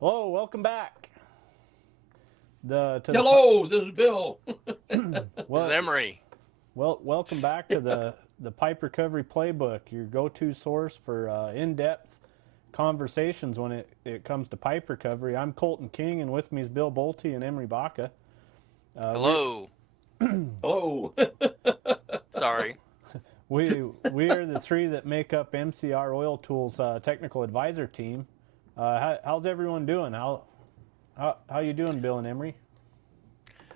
Hello, welcome back. Hello, this is Bill. This is Well, Emery. welcome back to the Pipe Recovery Playbook, your go-to source for in-depth conversations when it comes to pipe recovery. I'm Colton King, and with me is Bill Bolte and Emery Baca. We Hello. Hello. Sorry. we are the three that make up MCR Oil Tools technical advisor team. How's everyone doing? How you doing, Bill and Emery?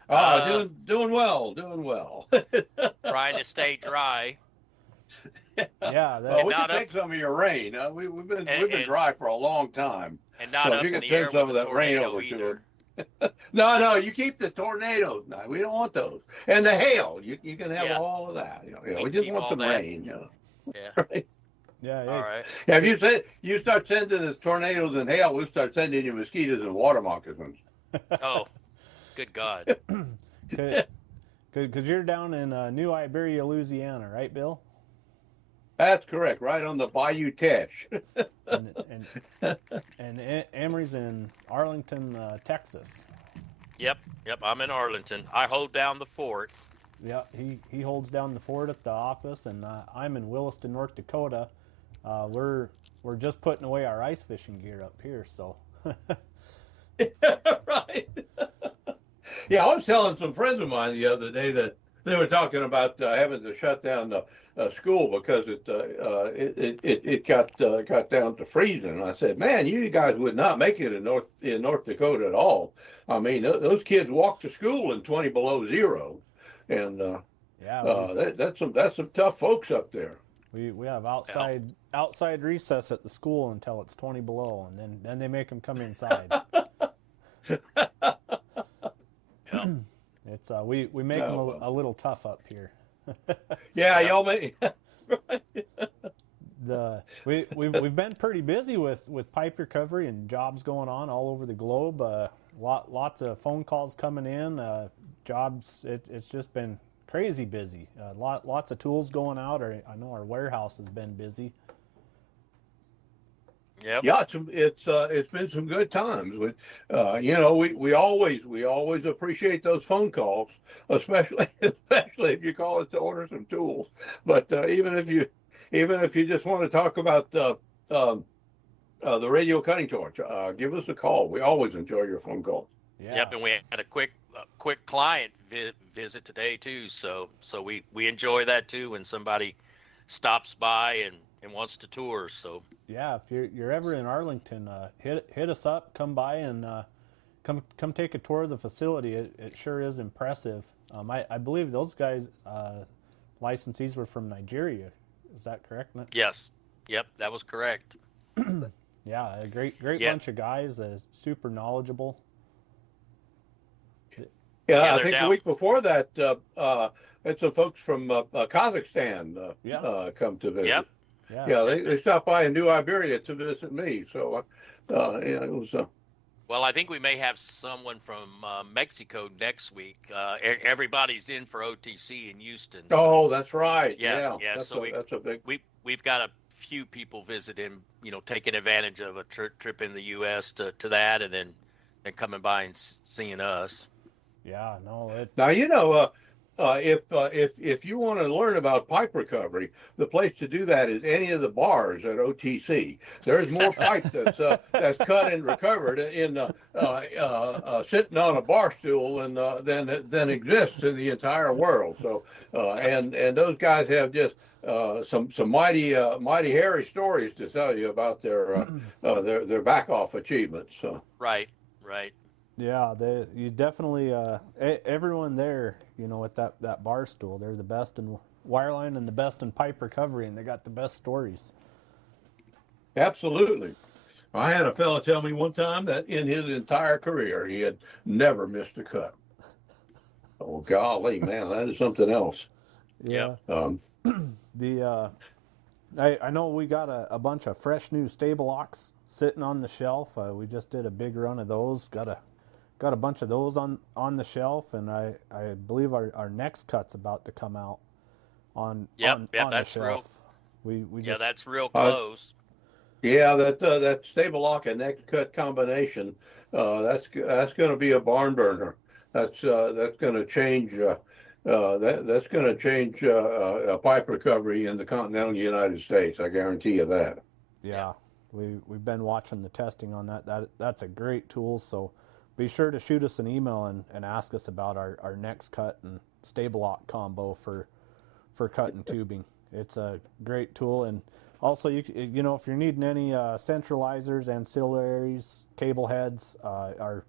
Uh, Doing well, doing well. Trying to stay dry Yeah, Well, that and we can not up take some of your rain. and, We've been and, dry for a long time. and not So if up you in could the send air some with of a that rain tornado over to either. us. No, you keep the tornadoes. No, we don't want those. And the hail, you can have Yeah, all of that. we We can just keep want all some that. rain. Yeah. Right? yeah. All Hey, right. Have you said you start sending us tornadoes and hail? We'll start sending you mosquitoes and water moccasins. Oh, good God. because you're down in New Iberia, Louisiana, right, Bill? That's correct, right on the Bayou Teche. And Emery's in Arlington, Texas. Yep. Yep. I'm in Arlington. I hold down the fort. Yeah, he holds down the fort at the office, and I'm in Williston, North Dakota. We're just putting away our ice fishing gear up here, so Right. Yeah, I was telling some friends of mine the other day that they were talking about having to shut down the school because it got down to freezing. And I said, "Man, you guys would not make it in North Dakota at all. I mean, those kids walk to school in 20 below zero, and yeah, that's some tough folks up there." we have Well, outside recess at the school until it's 20 below, and then they make them come inside. yeah. It's we make them Oh, well. a little tough up here. Yeah, Yep. y'all may. We've been pretty busy with pipe recovery and jobs going on all over the globe. Lots of phone calls coming in. Jobs. It's just been crazy busy. Lots of tools going out. I know our warehouse has been busy. Yep. Yeah, it's been some good times. We always appreciate those phone calls, especially especially if you call us to order some tools. But even if you just want to talk about the radio cutting torch, give us a call. We always enjoy your phone calls. Yeah, Yep. And we had a quick client visit today too. So we enjoy that too when somebody stops by and wants to tour. So yeah. If you're ever in Arlington, hit us up. Come by and come take a tour of the facility. It sure is impressive. I believe those guys licensees were from Nigeria. Is that correct? yes. Yep. That was correct. Yeah, a great Yeah. bunch of guys. Super knowledgeable. Yeah, Yeah. I They're think the down. week before that, had some folks from Kazakhstan Yeah, come to visit. Yep. yeah, Yeah, Yep. they stopped by in New Iberia to visit me. So, yeah, it was. Well, I think we may have someone from Mexico next week. Everybody's in for OTC in Houston, so Oh, that's right. yeah, Yeah, yeah. So that's a big. we've got a few people visiting, taking advantage of a trip in the U.S. to that, and then coming by and seeing us. yeah. No, Now if you want to learn about pipe recovery, the place to do that is any of the bars at OTC. There's more pipe that's cut and recovered in sitting on a bar stool than exists in the entire world. So and those guys have just some mighty hairy stories to tell you about their back off achievements. So. Right, right. yeah. You definitely everyone there. At that bar stool, they're the best in wireline and the best in pipe recovery, and they got the best stories. Absolutely. I had a fellow tell me one time that in his entire career he had never missed a cut. Oh golly, man, that is something else. Yeah. Yep. The I know we got a bunch of fresh new stable locks sitting on the shelf. We just did a big run of those. Got a bunch of those on the shelf, and I believe our next cut's about to come out on Yep, on yep. on the That's shelf. real. We Yeah, just that's real Uh, close. Yeah, that stable lock and neck cut combination, that's going to be a barn burner. That's going to change that's going to change pipe recovery in the continental United States. I guarantee you that. Yeah, we've been watching the testing on that. That's a great tool. So be sure to shoot us an email and ask us about our next cut and stable lock combo for cutting tubing. It's a great tool. And also, you know, if you're needing any centralizers, ancillaries, cable heads, our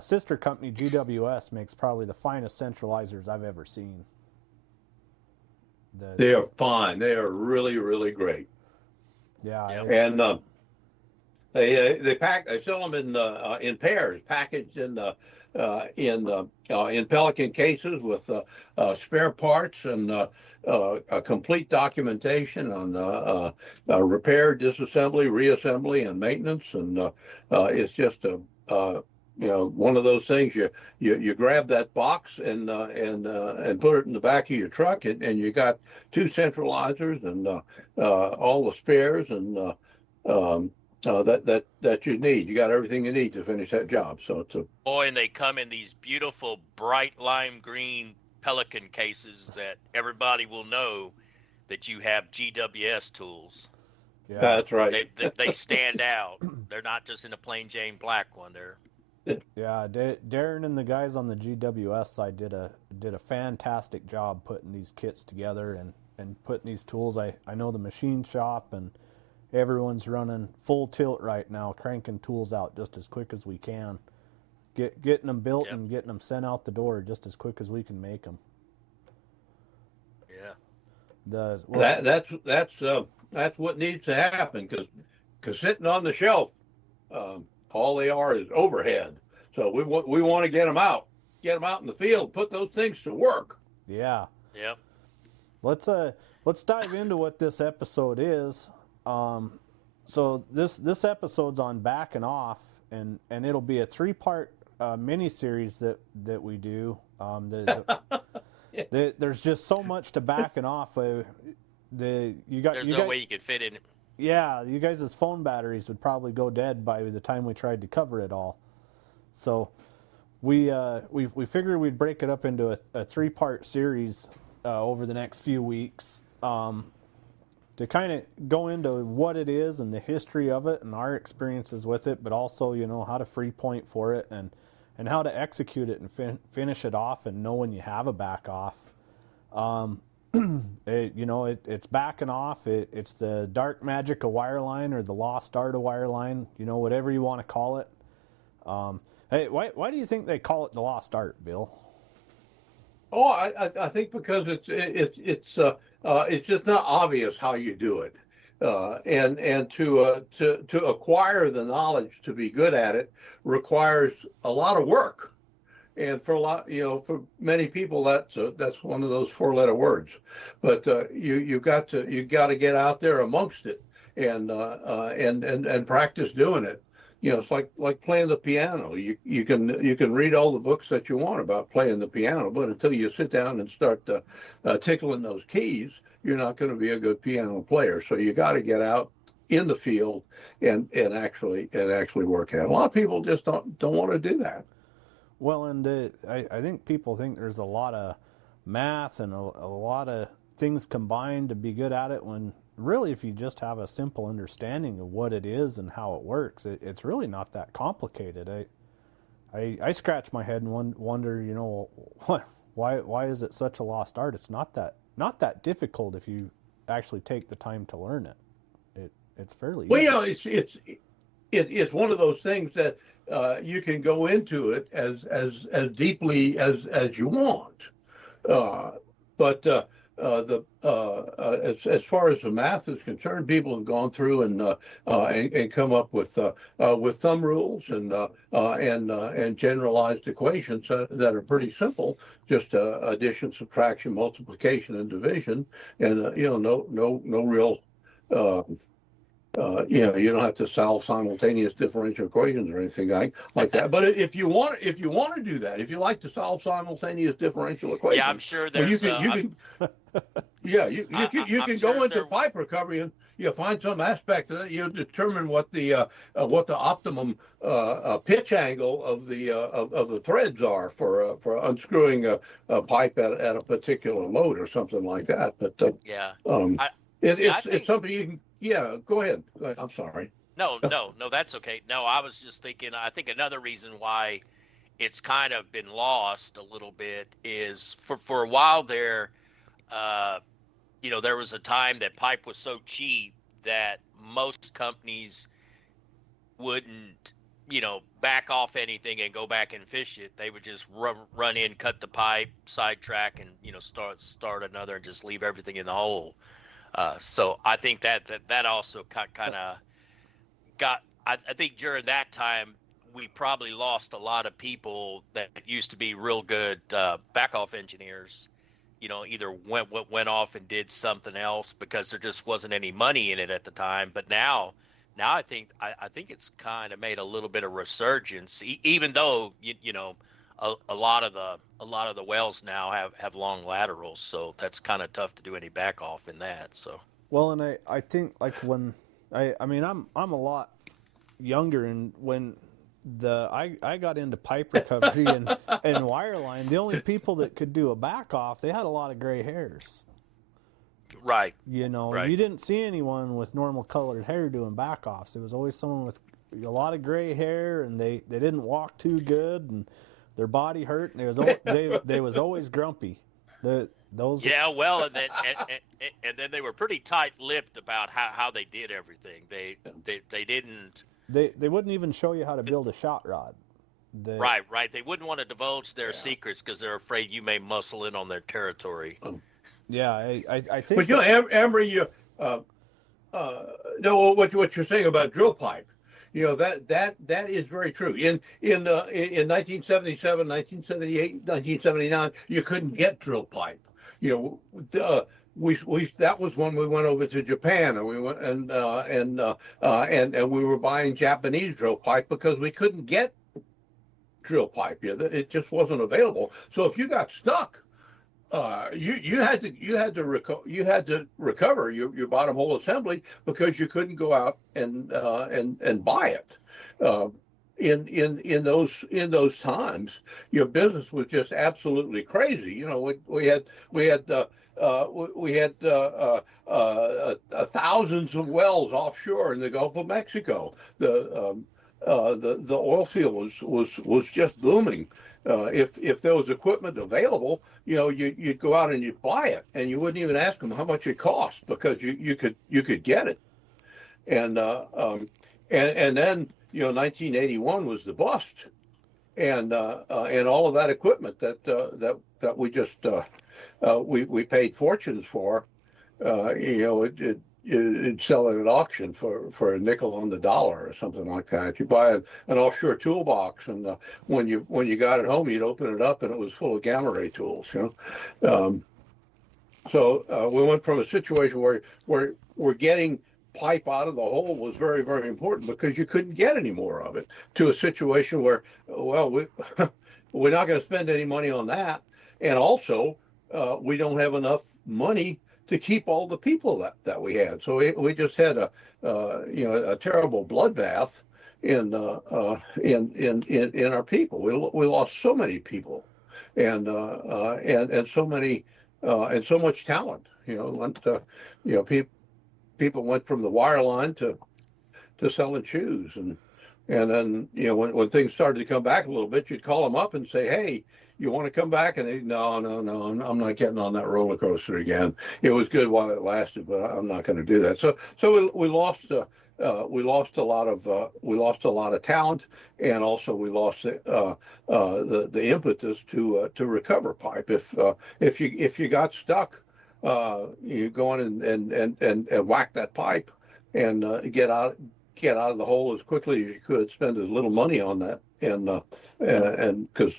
sister company GWS makes probably the finest centralizers I've ever seen. They are fine. They are really, really great. Yeah, and they sell them in pairs, packaged in Pelican cases with spare parts and a complete documentation on repair, disassembly, reassembly, and maintenance. And it's just one of those things. You grab that box and put it in the back of your truck, and you got two centralizers and all the spares and that you need. You got everything you need to finish that job. So it's a boy, and they come in these beautiful bright lime green Pelican cases that everybody will know that you have GWS tools. Yeah. That's right. They stand out. They're not just in a plain Jane black one. Yeah, Darren and the guys on the GWS side did a fantastic job putting these kits together and putting these tools. I know the machine shop and everyone's running full tilt right now, cranking tools out just as quick as we can, getting them built and getting them sent out the door just as quick as we can make them. Yeah. That's what needs to happen because sitting on the shelf, all they are is overhead. So we want to get them out in the field, put those things to work. Yeah. Yep. Let's dive into what this episode is. So this episode's on backing off, and it'll be a 3-part mini series that we do. There's just so much to backing off. There's no way you could fit in it. Yeah, you guys' phone batteries would probably go dead by the time we tried to cover it all. So we figured we'd break it up into a 3-part series over the next few weeks to kind of go into what it is and the history of it and our experiences with it, but also, you know, how to free point for it and how to execute it and finish it off and know when you have a back off. It's backing off. It's the dark magic of wireline or the lost art of wireline, you know, whatever you want to call it. Hey, why do you think they call it the lost art, Bill? Oh, I think because it's just not obvious how you do it, and to acquire the knowledge to be good at it requires a lot of work. And for many people, that's one of those 4-letter words. But you got to get out there amongst it and practice doing it. You know, it's like playing the piano. You can read all the books that you want about playing the piano, but until you sit down and start tickling those keys, you're not going to be a good piano player. So you got to get out in the field and actually work at it. A lot of people just don't want to do that. Well, and I think people think there's a lot of math and a lot of things combined to be good at it, when really if you just have a simple understanding of what it is and how it works, it's really not that complicated. I scratch my head and wonder, you know, why is it such a lost art? It's not that difficult if you actually take the time to learn it. It's fairly easy. Well, you know, it's one of those things that you can go into it as deeply as you want, but as far as the math is concerned, people have gone through and come up with thumb rules and generalized equations that are pretty simple, just addition, subtraction, multiplication, and division, and no real. You don't have to solve simultaneous differential equations or anything like that. But if you want to do that, if you like to solve simultaneous differential equations, yeah, I'm sure there's. You can go into pipe recovery and you find some aspect of it. You determine what the optimum pitch angle of the threads are for unscrewing a pipe at a particular load or something like that. But Yeah. um, I, I it's think something you can. Yeah, go ahead. Go ahead. I'm sorry. no, that's okay. No, I was just thinking. I think another reason why it's kind of been lost a little bit is for a while there. Uh, there was a time that pipe was so cheap that most companies wouldn't, back off anything and go back and fish it. They would just run in, cut the pipe, sidetrack, and start another and just leave everything in the hole. So I think that also kind of got. I think during that time we probably lost a lot of people that used to be real good back off engineers. Either went off and did something else because there just wasn't any money in it at the time. But now I think it's kind of made a little bit of resurgence, even though a lot of the wells now have long laterals, so that's kind of tough to do any back off in that. So Well, and I think like when I mean I'm a lot younger, and when I got into pipe recovery and wireline, the only people that could do a back off, they had a lot of gray hairs. right, You didn't see anyone with normal colored hair doing back offs. It was always someone with a lot of gray hair, and they didn't walk too good, and their body hurt, and they was always grumpy. Yeah, well, and then they were pretty tight-lipped about how they did everything. They didn't. They wouldn't even show you how to build a shot rod. Right. They wouldn't want to divulge their secrets because they're afraid you may muscle in on their territory. Yeah, I think. But Emery, no, what you're saying about drill pipe, that is very true. In 1977, 1978, 1979, you couldn't get drill pipe. We that was when we went over to Japan, and we went and we were buying Japanese drill pipe because we couldn't get drill pipe. It just wasn't available. So if you got stuck, you had to recover your bottom hole assembly because you couldn't go out and buy it. In those times, your business was just absolutely crazy. We had thousands of wells offshore in the Gulf of Mexico. The oil field was just booming. If there was equipment available, you'd go out and you'd buy it, and you wouldn't even ask them how much it cost because you could get it. And then 1981 was the bust, and all of that equipment that we just we paid fortunes for, you'd sell it at auction for a nickel on the dollar or something like that. You buy an offshore toolbox, and when you got it home, you'd open it up, and it was full of gamma ray tools. So we went from a situation where we're getting pipe out of the hole was very, very important because you couldn't get any more of it, to a situation where, well, we're not going to spend any money on that, and also we don't have enough money to keep all the people that we had. So we just had a terrible bloodbath in our people. We lost so many people, and so many and so much talent. People went from the wireline to selling shoes, and then when things started to come back a little bit, you'd call them up and say, hey, you want to come back? And they, no, I'm not getting on that roller coaster again. It was good while it lasted, but I'm not going to do that. So we lost a lot of talent, and also we lost the impetus to recover pipe. If you got stuck, you go in and whack that pipe and get out of the hole as quickly as you could, spend as little money on that, and because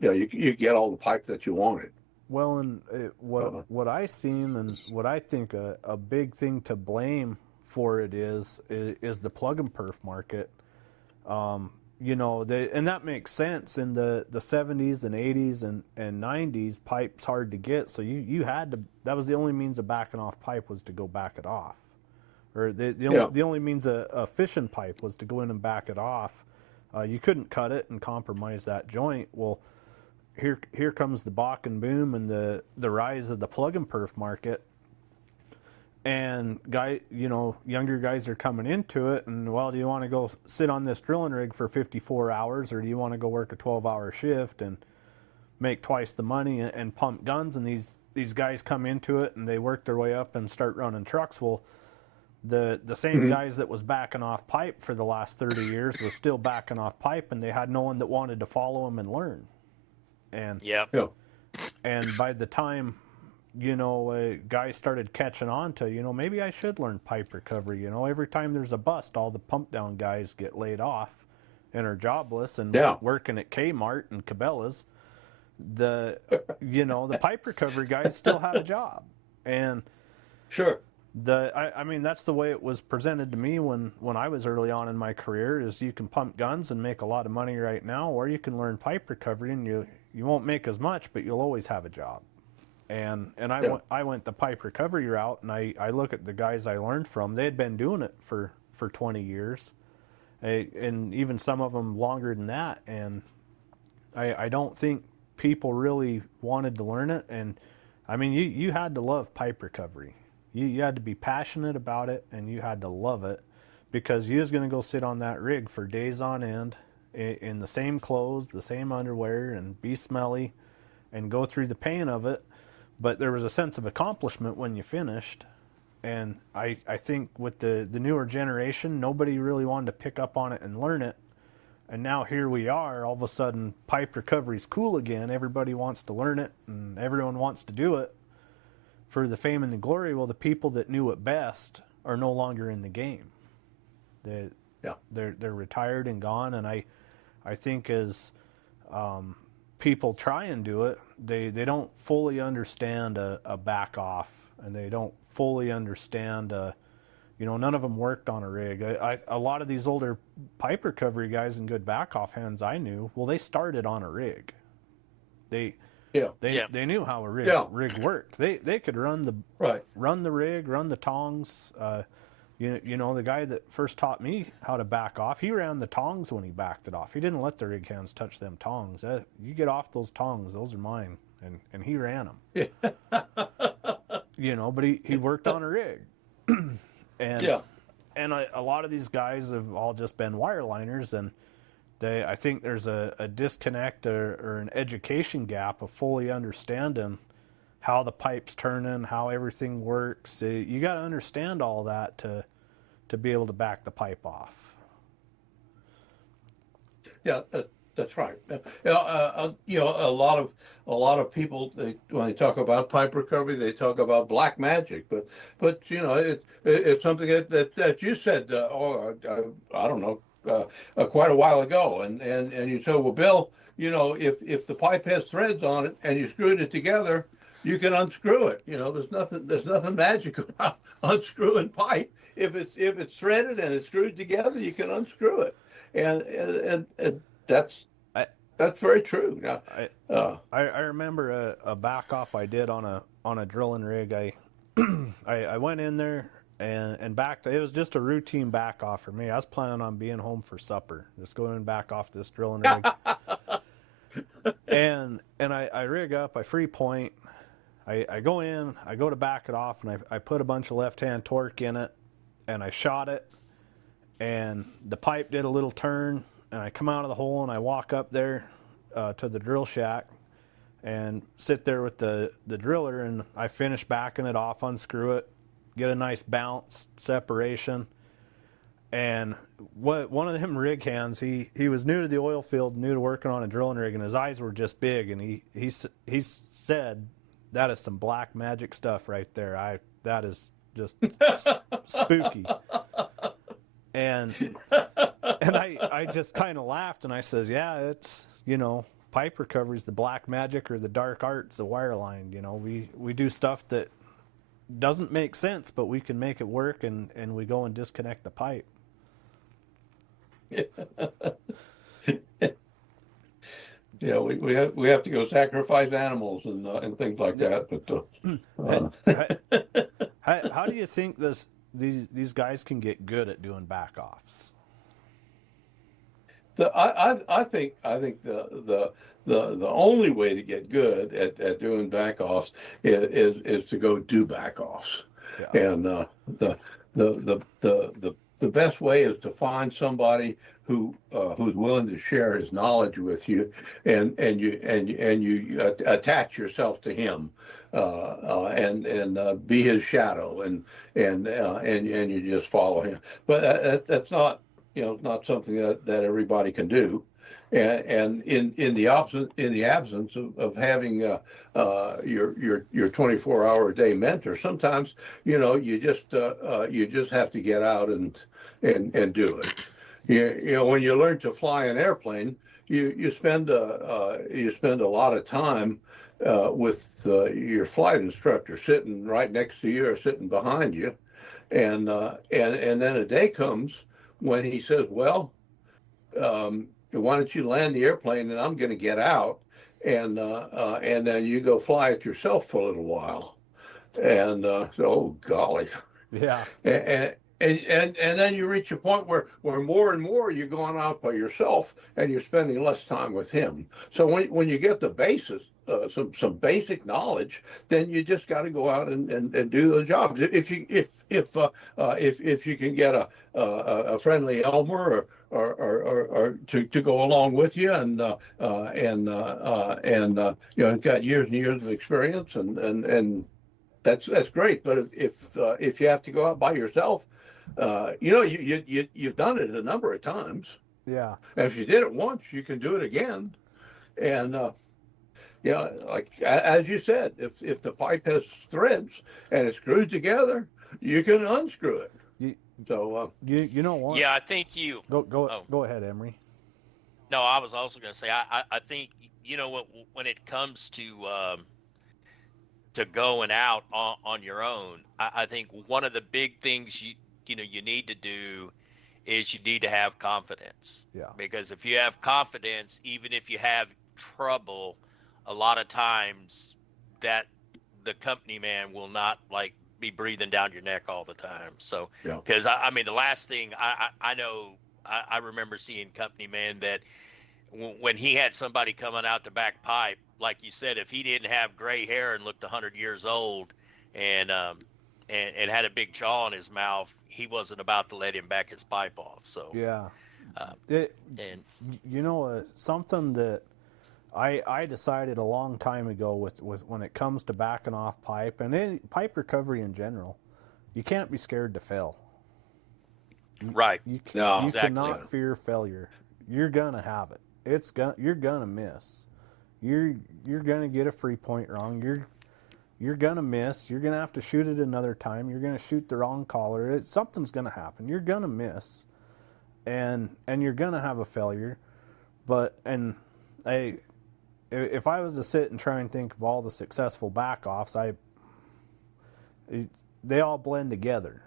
you get all the pipe that you wanted. Well, and what I seen and what I think a big thing to blame for it is the plug and perf market. And that makes sense. In the 70s and 80s and 90s, pipe's hard to get, so you had to. That was the only means of backing off pipe, was to go back it off, or the Yeah. the only means a fishing pipe was to go in and back it off. You couldn't cut it and compromise that joint. Well, here comes the Bakken boom and the rise of the plug and perf market. And younger guys are coming into it, and well, do you want to go sit on this drilling rig for 54 hours, or do you want to go work a 12-hour shift and make twice the money and pump guns? And these guys come into it and they work their way up and start running trucks. Well, the same guys that was backing off pipe for the last 30 years was still backing off pipe, and they had no one that wanted to follow them and learn. And Yep. Yeah. and by the time guys started catching on to, maybe I should learn pipe recovery. Every time there's a bust, all the pump down guys get laid off and are jobless and Yeah. working at Kmart and Cabela's. The pipe recovery guys still had a job. And Sure. I mean, that's the way it was presented to me when I was early on in my career, is you can pump guns and make a lot of money right now, or you can learn pipe recovery and you won't make as much, but you'll always have a job. And I went the pipe recovery route, and I look at the guys I learned from. They had been doing it for 20 years, and even some of them longer than that. And I don't think people really wanted to learn it. And I mean, you had to love pipe recovery. You had to be passionate about it, and you had to love it, because you was going to go sit on that rig for days on end in the same clothes, the same underwear, and be smelly and go through the pain of it. But there was a sense of accomplishment when you finished. And I think with the newer generation, nobody really wanted to pick up on it and learn it. And now here we are, all of a sudden pipe recovery's cool again. Everybody wants to learn it, and everyone wants to do it for the fame and the glory. Well, the people that knew it best are no longer in the game. They're retired and gone. And I think as people try and do it, they don't fully understand a back off, and they don't fully understand none of them worked on a rig. A lot of these older pipe recovery guys and good back off hands I knew, well, they started on a rig. They knew how a rig worked. They could run the rig, run the tongs. The guy that first taught me how to back off, he ran the tongs when he backed it off. He didn't let the rig hands touch them tongs. You get off those tongs, those are mine. And he ran them. But he worked on a rig. And a lot of these guys have all just been wireliners, and I think there's a disconnect or an education gap of fully understanding how the pipe's turning, how everything works. You got to understand all that to be able to back the pipe off. Yeah, that's right. A lot of people, when they talk about pipe recovery, they talk about black magic. But it's something that you said. I don't know, quite a while ago. And you said, well, Bill, if the pipe has threads on it and you screwed it together, you can unscrew it. There's nothing magic about unscrewing pipe. If it's threaded and it's screwed together, you can unscrew it. And that's very true. Now, I remember a back off I did on a drilling rig. I went in there and backed. It was just a routine back off for me. I was planning on being home for supper, just going back off this drilling rig. and I rig up, I free point. I go in, I go to back it off, and I put a bunch of left-hand torque in it, and I shot it, and the pipe did a little turn, and I come out of the hole, and I walk up there to the drill shack and sit there with the driller, and I finish backing it off, unscrew it, get a nice bounce, separation. And one of them rig hands, he was new to the oil field, new to working on a drilling rig, and his eyes were just big, and he said, "That is some black magic stuff right there. That is just spooky." And I just kind of laughed, and I says, "Yeah, it's pipe recovery is the black magic or the dark arts of wireline. We do stuff that doesn't make sense, but we can make it work, and we go and disconnect the pipe." Yeah, we have to go sacrifice animals and things like that. But How do you think this these guys can get good at doing back offs. I think the only way to get good at doing back offs is to go do back offs, Yeah. and the best way is to find somebody who's willing to share his knowledge with you, and you attach yourself to him, and be his shadow, and you just follow him. But that's not not something that everybody can do. And in the absence of having your 24-hour a day mentor, sometimes you just have to get out and do it. When you learn to fly an airplane, you spend a lot of time with your flight instructor sitting right next to you or sitting behind you, and then a day comes when he says, well, why don't you land the airplane and I'm going to get out, and then you go fly it yourself for a little while, and oh golly, Yeah. And then you reach a point where more and more you're going out by yourself and you're spending less time with him. So when you get the basis, some basic knowledge, then you just got to go out and do the jobs. If you can get a friendly Elmer or to go along with you, and got years and years of experience, and that's great. But if you have to go out by yourself, you've done it a number of times. Yeah. And if you did it once, you can do it again. And like as you said, if the pipe has threads and it's screwed together, you can unscrew it. You know what? Yeah, I think you Go ahead, Emery. No, I was also going to say I think when it comes to going out on your own, I think one of the big things you need to do is you need to have confidence. Yeah. Because if you have confidence, even if you have trouble, a lot of times that the company man will not be breathing down your neck all the time. So, because I mean, the last thing I know, I remember seeing company man that when he had somebody coming out the back pipe, like you said, if he didn't have gray hair and looked 100 years old and had a big jaw in his mouth, he wasn't about to let him back his pipe off. So yeah, something that I decided a long time ago with when it comes to backing off pipe and pipe recovery in general, you can't be scared to fail. Right. You exactly. cannot fear failure. You're gonna have it. You're gonna miss. You're gonna get a free point wrong. You're gonna miss. You're gonna have to shoot it another time. You're gonna shoot the wrong collar. Something's gonna happen. You're gonna miss, and you're gonna have a failure. If I was to sit and try and think of all the successful back-offs, they all blend together.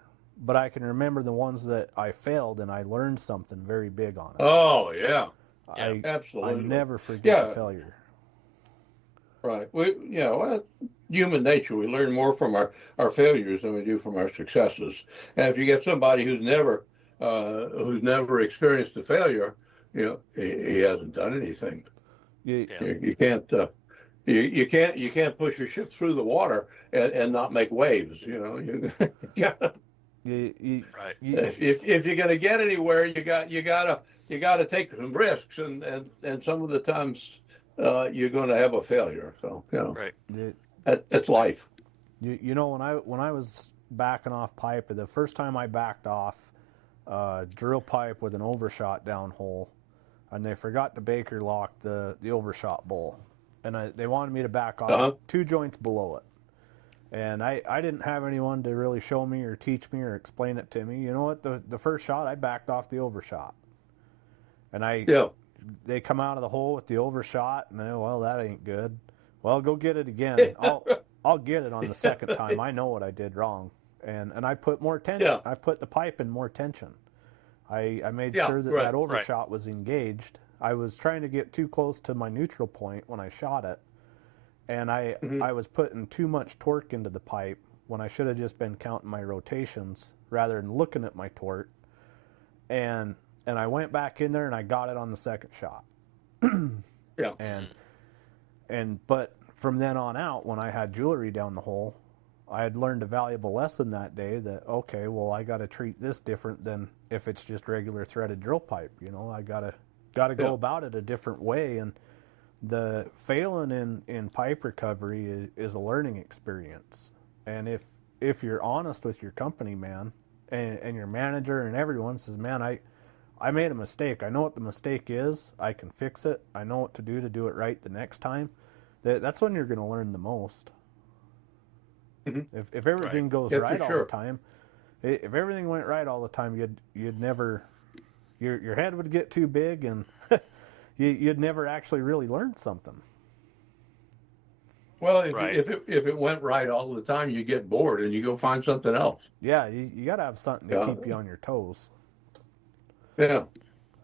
But I can remember the ones that I failed and I learned something very big on it. Oh yeah, absolutely. I never forget the failure. Right. Human nature. We learn more from our failures than we do from our successes. And if you get somebody who's never experienced a failure, he hasn't done anything. You can't push your ship through the water and not make waves. Right. If you're going to get anywhere, you got to take some risks, and some of the times you're going to have a failure. So right. That's life. When I was backing off pipe, the first time I backed off drill pipe with an overshot downhole, and they forgot to Baker lock the overshot bowl, and they wanted me to back off 2 joints below it. And I didn't have anyone to really show me or teach me or explain it to me. You know what? The first shot, I backed off the overshot. And they come out of the hole with the overshot, and well, that ain't good. Well, go get it again. I'll get it on the second time. I know what I did wrong. And I put more tension. Yeah. I put the pipe in more tension. I made sure that overshot was engaged. I was trying to get too close to my neutral point when I shot it. And I was putting too much torque into the pipe when I should have just been counting my rotations rather than looking at my tort. And I went back in there and I got it on the second shot. Yeah. But from then on out, when I had jewelry down the hole, I had learned a valuable lesson that day that, okay, well, I got to treat this different than if it's just regular threaded drill pipe. You know, I got to go about it a different way. And the failing in pipe recovery is a learning experience. And if you're honest with your company, man, and your manager and everyone says, man, I made a mistake. I know what the mistake is. I can fix it. I know what to do it right the next time. That's when you're going to learn the most. Mm-hmm. If everything goes right all the time, if everything went right all the time, you'd never, your head would get too big, and you'd never actually really learn something. Well, if it went right all the time, you get bored and you go find something else. Yeah, you got to have something to keep you on your toes. Yeah,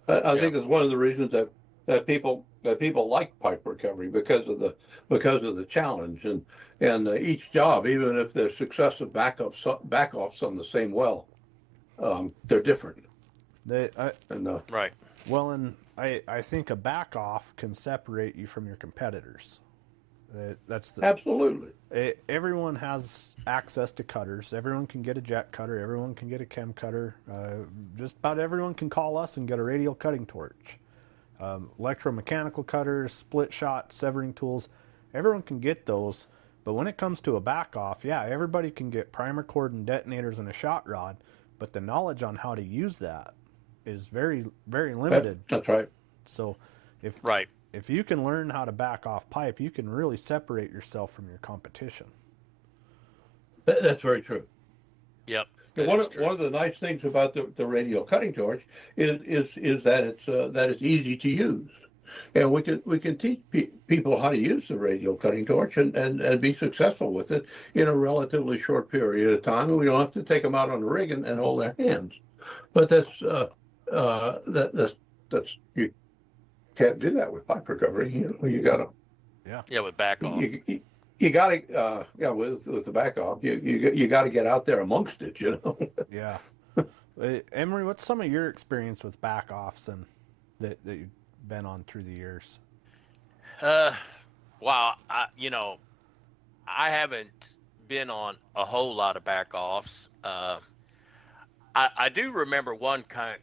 I think it's one of the reasons that people like pipe recovery because of the challenge and each job, even if there's successive backoffs on the same well, they're different. Right. Well, and I think a back off can separate you from your competitors. Absolutely. Everyone has access to cutters. Everyone can get a jet cutter. Everyone can get a chem cutter. Just about everyone can call us and get a radial cutting torch. Electromechanical cutters, split shot, severing tools. Everyone can get those. But when it comes to a back off, yeah, everybody can get primer cord and detonators and a shot rod. But the knowledge on how to use that is very, very limited. That's right. So if you can learn how to back off pipe, you can really separate yourself from your competition. That's very true. Yep. One of the nice things about the radial cutting torch is that it's easy to use, and we can teach people how to use the radial cutting torch and be successful with it in a relatively short period of time, and we don't have to take them out on the rig and hold their hands. But that's you can't do that with pipe recovery. You gotta. Yeah, with back off. You gotta with the back off. You gotta get out there amongst it. Yeah. Emery, what's some of your experience with back offs and that you've been on through the years? Well, I haven't been on a whole lot of back offs. I do remember one kind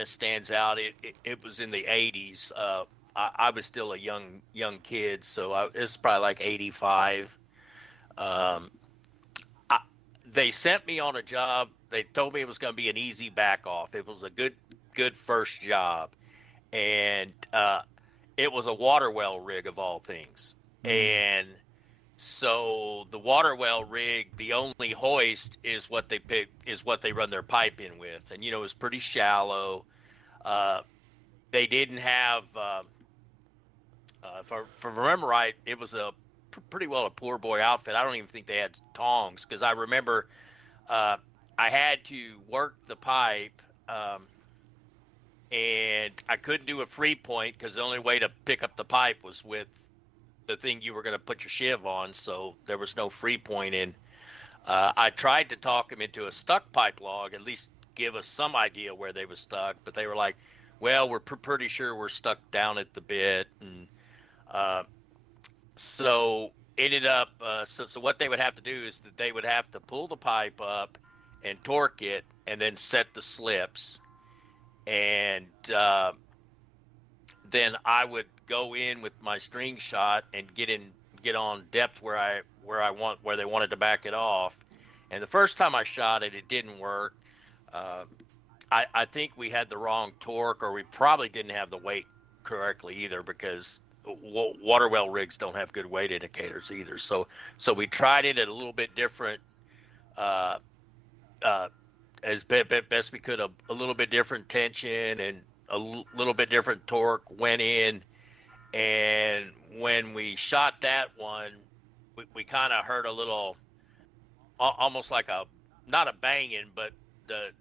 of stands out. It was in the 80s. I was still a young kid, so it's probably like 85. They sent me on a job. They told me it was going to be an easy back off. It was a good first job, and it was a water well rig of all things. And so the water well rig, the only hoist is what they run their pipe in with, and it's pretty shallow. They didn't have, if I remember right, it was pretty well a poor boy outfit. I don't even think they had tongs, because I remember I had to work the pipe, and I couldn't do a free point because the only way to pick up the pipe was with the thing you were going to put your shiv on, so there was no free point in. I tried to talk them into a stuck pipe log, at least give us some idea where they were stuck, but they were like, well, we're pretty sure we're stuck down at the bit. And so ended up, so what they would have to do is that they would have to pull the pipe up and torque it and then set the slips. And then I would go in with my string shot and get on depth where they wanted to back it off. And the first time I shot it, it didn't work. I think we had the wrong torque, or we probably didn't have the weight correctly either, because water well rigs don't have good weight indicators either. So we tried it at a little bit different, as best we could, a little bit different tension and a little bit different torque went in. And when we shot that one, we kind of heard a little, almost like not a banging, but the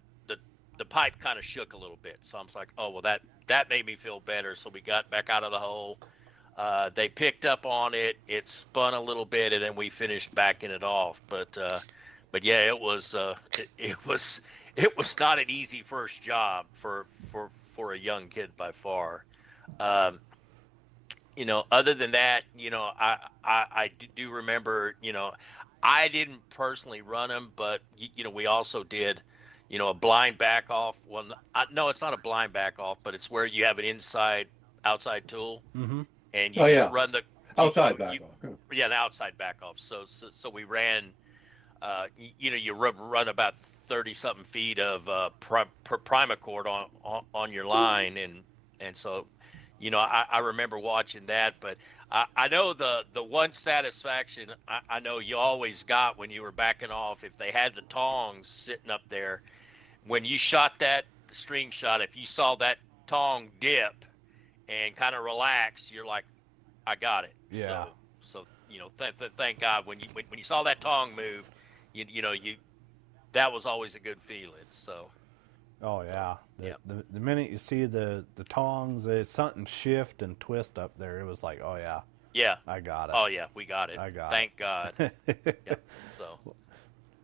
pipe kind of shook a little bit. So I was like, oh, well, that made me feel better. So we got back out of the hole. They picked up on it. It spun a little bit, and then we finished backing it off. But but yeah, it was not an easy first job for a young kid by far. Um, other than that, I do remember, I didn't personally run them, but we also did, a blind back off. Well, no, it's not a blind back off, but it's where you have an outside tool, Mm-hmm. and Oh you just yeah, run the outside back off. Yeah. yeah, an outside back off. So we ran, you run about 30 something feet of primacord on your line, and so I remember watching that, but I know the one satisfaction I know you always got when you were backing off, if they had the tongs sitting up there, when you shot that string shot, if you saw that tong dip and kind of relax, you're like, I got it. Yeah. So thank God when you saw that tong move, you that was always a good feeling. So. Oh yeah. Yeah. The minute you see the tongs, something shift and twist up there, it was like, oh yeah. Yeah. I got it. Oh yeah, we got it. I got Thank it. God. Yeah. So.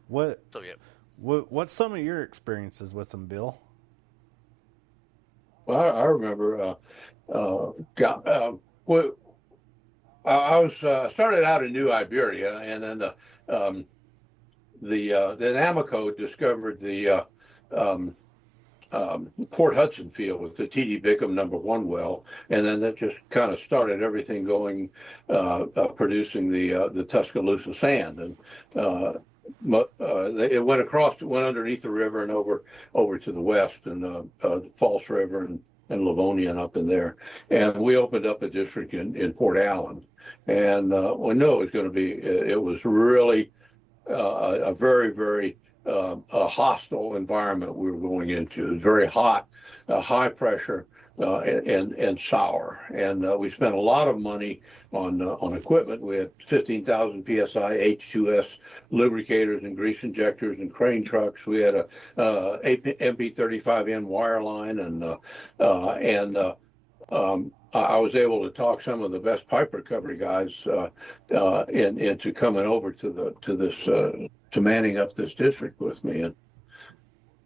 What? Yeah. What's some of your experiences with them, Bill? Well, I remember. Well, I was started out in New Iberia, and then then Amoco discovered the Port Hudson field with the T.D. Bickham #1 well, and then that just kind of started everything going, producing the Tuscaloosa sand, and it went underneath the river and over to the west, and False River and Livonia and up in there, and we opened up a district in Port Allen, and we knew it was going to be. It was really a very, very a hostile environment we were going into. It was very hot, high pressure, and sour. And we spent a lot of money on equipment. We had 15,000 psi H2S lubricators and grease injectors and crane trucks. We had a MP35N wireline, and I was able to talk some of the best pipe recovery guys into coming over to manning up this district with me, and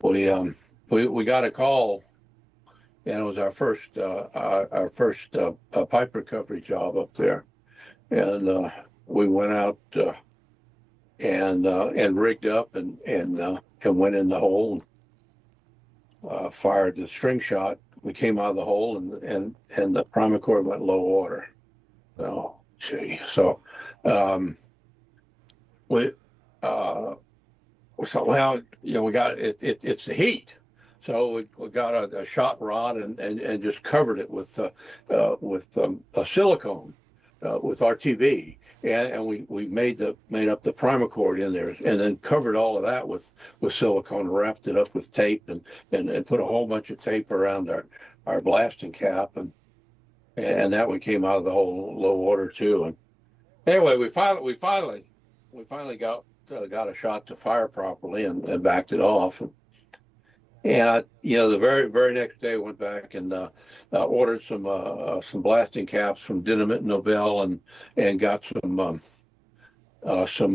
we got a call, and it was our first pipe recovery job up there, and we went out and rigged up and went in the hole, and fired the string shot. We came out of the hole, and the primacord went low water. Oh, gee. So we somehow, we got it. It's the heat. So we got a shot rod and just covered it with a silicone with RTV, and we made up the primacord in there, and then covered all of that with silicone, wrapped it up with tape, and put a whole bunch of tape around our blasting cap, and that one came out of the hole low water too. And anyway, we finally got a shot to fire properly and backed it off. And the very, very next day, I went back and ordered some blasting caps from Dynamit Nobel, and got some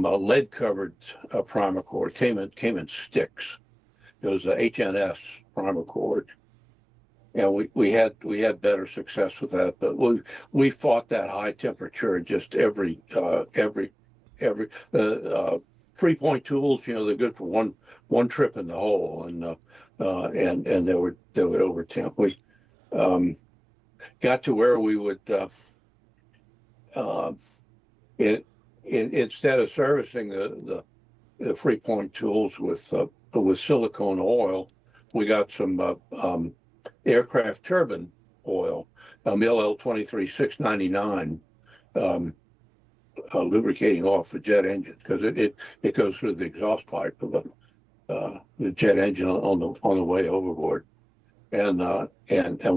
lead covered primacord. Came in sticks. It was a HNS primacord, and we had better success with that. But we fought that high temperature just every 3-point tools. They're good for one trip in the hole, and they would over temp. We got to where we would instead of servicing the 3-point tools with silicone oil, we got some aircraft turbine oil, ML 23699, lubricating oil for jet engines, because it goes through the exhaust pipe of the jet engine on the way overboard, and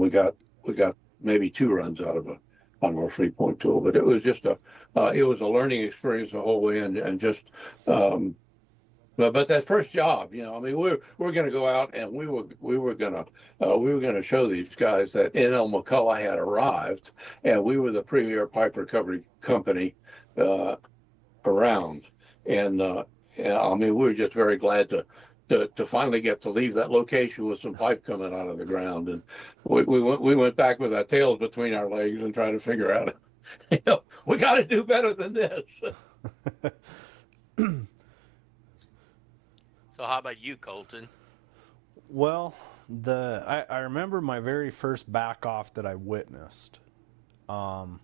we got maybe 2 runs out of our 3-point tool, but it was just a learning experience the whole way, and just but that first job, we're going to go out, and we were going to show these guys that NL McCullough had arrived, and we were the premier pipe recovery company around, and Yeah, I mean, we were just very glad to finally get to leave that location with some pipe coming out of the ground, and we went back with our tails between our legs and tried to figure out, we got to do better than this. So how about you, Colton? Well, I remember my very first back off that I witnessed. And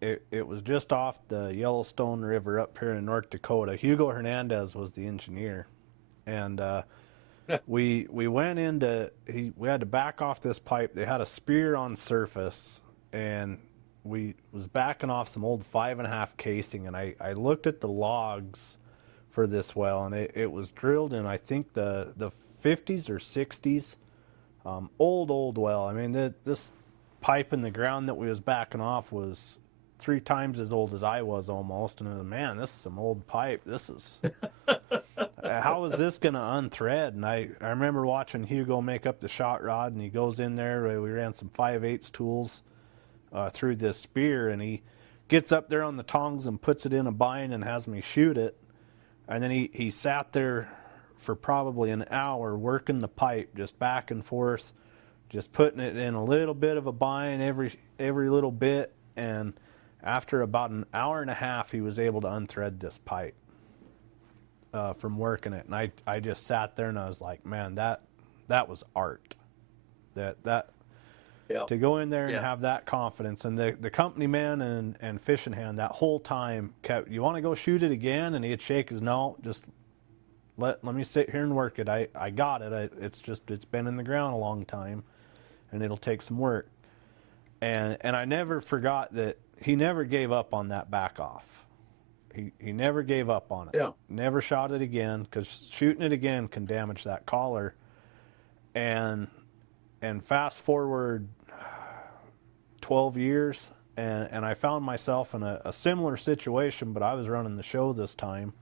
it was just off the Yellowstone River up here in North Dakota. Hugo Hernandez was the engineer, and we went into we had to back off this pipe. They had a spear on surface, and we was backing off some old 5.5 casing, and I looked at the logs for this well, and it was drilled in, I think, the 50s or 60s, old well. I mean, this pipe in the ground that we was backing off was 3 times as old as I was almost, and I was, man, this is some old pipe. This is how is this gonna unthread? And I remember watching Hugo make up the shot rod, and he goes in there. We ran some 5/8 tools through this spear, and he gets up there on the tongs and puts it in a bind and has me shoot it. And then he sat there for probably an hour working the pipe, just back and forth, just putting it in a little bit of a bind every little bit. And after about an hour and a half, he was able to unthread this pipe from working it. And I just sat there and I was like, man, that was art. That Yeah. to go in there and Yeah. have that confidence. And the company man and fishing hand that whole time kept, you want to go shoot it again? And he'd shake his no, just let me sit here and work it. I got it. It's been in the ground a long time, and it'll take some work. And I never forgot that he never gave up on that back off. He never gave up on it. Yeah. Never shot it again, because shooting it again can damage that collar. And fast forward 12 years, and I found myself in a similar situation, but I was running the show this time.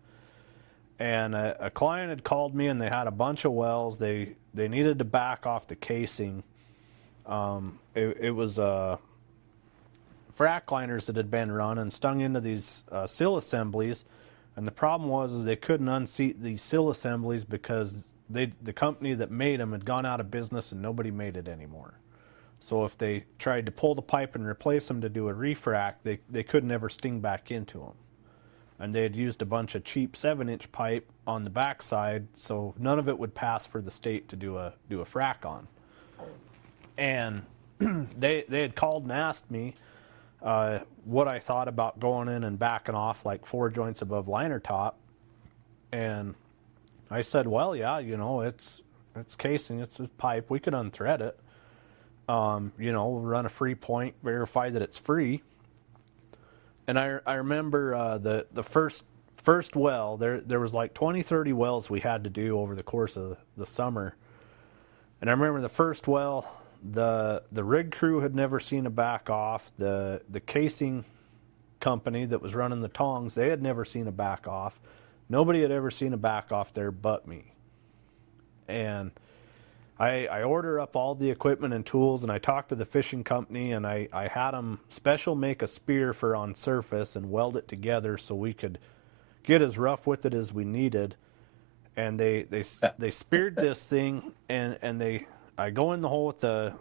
And a client had called me, and they had a bunch of wells. They needed to back off the casing. It was frac liners that had been run and stung into these sill assemblies. And the problem was they couldn't unseat these sill assemblies because the company that made them had gone out of business and nobody made it anymore. So if they tried to pull the pipe and replace them to do a refrac, they couldn't ever sting back into them. And they had used a bunch of cheap 7-inch pipe on the backside, so none of it would pass for the state to do a frac on. And they had called and asked me what I thought about going in and backing off like 4 joints above liner top. And I said, well, yeah, it's casing, it's a pipe, we could unthread it. We'll run a free point, verify that it's free. And I remember the first well, there was like 20-30 wells we had to do over the course of the summer. And I remember the first well, the rig crew had never seen a back off. The casing company that was running the tongs, they had never seen a back off. Nobody had ever seen a back off there but me. And I order up all the equipment and tools, and I talked to the fishing company, and I had them special make a spear for on surface and weld it together so we could get as rough with it as we needed. And they speared this thing, and I go in the hole with a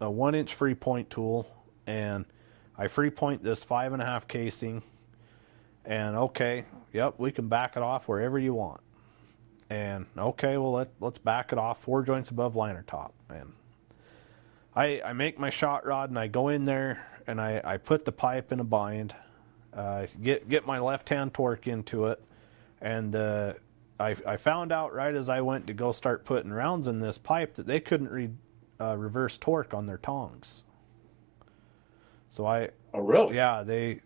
1-inch free point tool, and I free point this 5.5 casing, and okay, yep, we can back it off wherever you want. And okay, well, let's back it off 4 joints above liner top. And I make my shot rod, and I go in there, and I put the pipe in a bind, get my left hand torque into it, and I found out right as I went to go start putting rounds in this pipe that they couldn't read reverse torque on their tongs. So Oh, really? yeah, the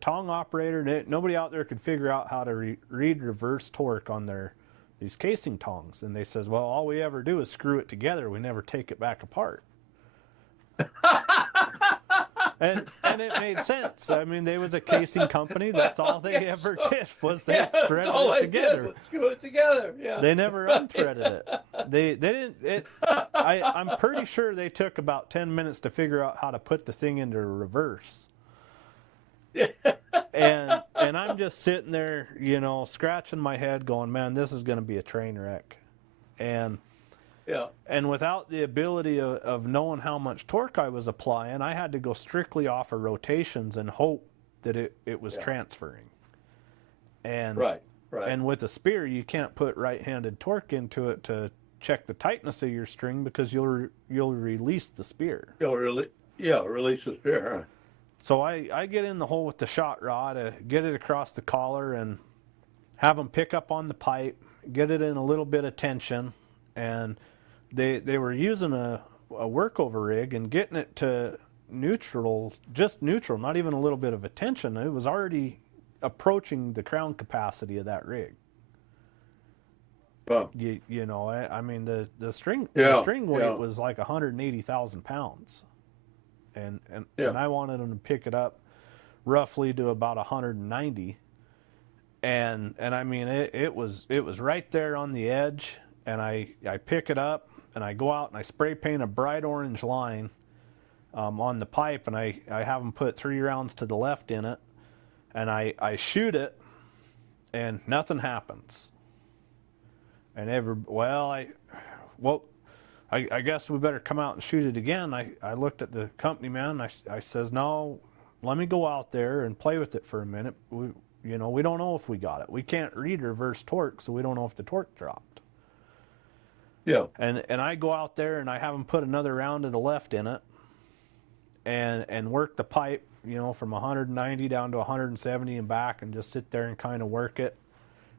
tong operator, nobody out there could figure out how to read reverse torque on these casing tongs. And they says, well, all we ever do is screw it together. We never take it back apart. and it made sense. I mean, they was a casing company. That's all they ever did was they threaded it together. Screw it together. Yeah. They never unthreaded it. They didn't. I'm pretty sure they took about 10 minutes to figure out how to put the thing into reverse. and I'm just sitting there, you know, scratching my head going, man, this is going to be a train wreck. And Yeah. and without the ability of knowing how much torque I was applying, I had to go strictly off of rotations and hope that it was transferring. And Right. and with a spear, you can't put right-handed torque into it to check the tightness of your string because you'll release the spear. Release the spear. Huh? So I get in the hole with the shot rod, get it across the collar, and have them pick up on the pipe, get it in a little bit of tension, and they were using a workover rig and getting it to neutral, just neutral, not even a little bit of a tension. It was already approaching the crown capacity of that rig. Oh. You know, I mean the string weight was like 180,000 pounds, and I wanted them to pick it up roughly to about 190, and I mean it was right there on the edge, and I pick it up and I go out and I spray paint a bright orange line on the pipe, and I have them put 3 rounds to the left in it, and I shoot it, and nothing happens. And I guess we better come out and shoot it again. I looked at the company man, and I says, no, let me go out there and play with it for a minute. We don't know if we got it. We can't read reverse torque, so we don't know if the torque dropped. Yeah. And I go out there and I have them put another round to the left in it, and work the pipe, you know, from 190 down to 170 and back, and just sit there and kind of work it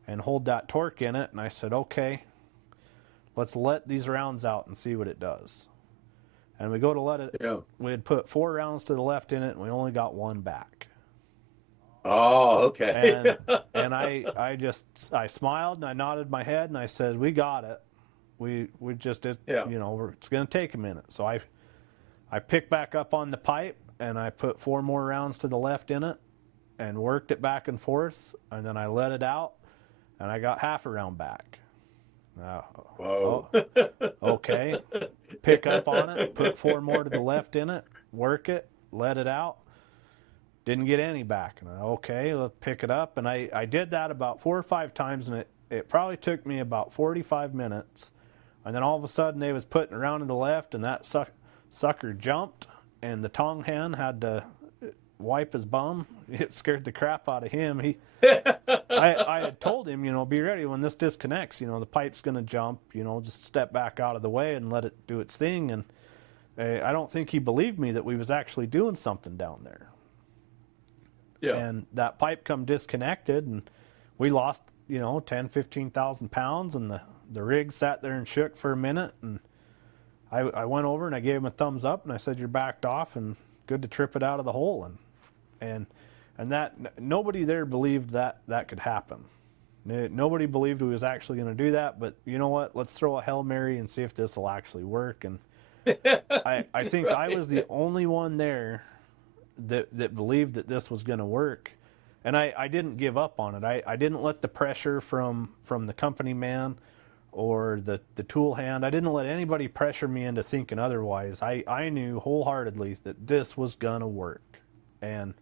and hold that torque in it. And I said, okay, let's let these rounds out and see what it does. And we go to let it, we had put 4 rounds to the left in it, and we only got 1 back. Oh, okay. and I smiled and I nodded my head and I said, we got it. We just did, you know, it's going to take a minute. So I picked back up on the pipe and I put 4 more rounds to the left in it and worked it back and forth, and then I let it out and I got half a round back. Whoa. Okay. Pick up on it, put 4 more to the left in it, work it, let it out. Didn't get any back. And okay, let's pick it up. And I did that about 4 or 5 times, and it probably took me about 45 minutes. And then all of a sudden they was putting around to the left, and that sucker jumped, and the tong hand had to wipe his bum. It scared the crap out of him. I had told him, you know, be ready when this disconnects, you know, the pipe's going to jump, you know, just step back out of the way and let it do its thing. And I don't think he believed me that we was actually doing something down there. Yeah. And that pipe come disconnected, and we lost, you know, 10, 15,000 pounds, and the rig sat there and shook for a minute, and I went over and I gave him a thumbs up, and I said, you're backed off and good to trip it out of the hole. And that nobody there believed that could happen. Nobody believed we was actually going to do that, but you know what? Let's throw a Hail Mary and see if this will actually work. And I think I was the only one there that believed that this was going to work. And I didn't give up on it. I didn't let the pressure from the company man or the tool hand, I didn't let anybody pressure me into thinking otherwise. I knew wholeheartedly that this was going to work, and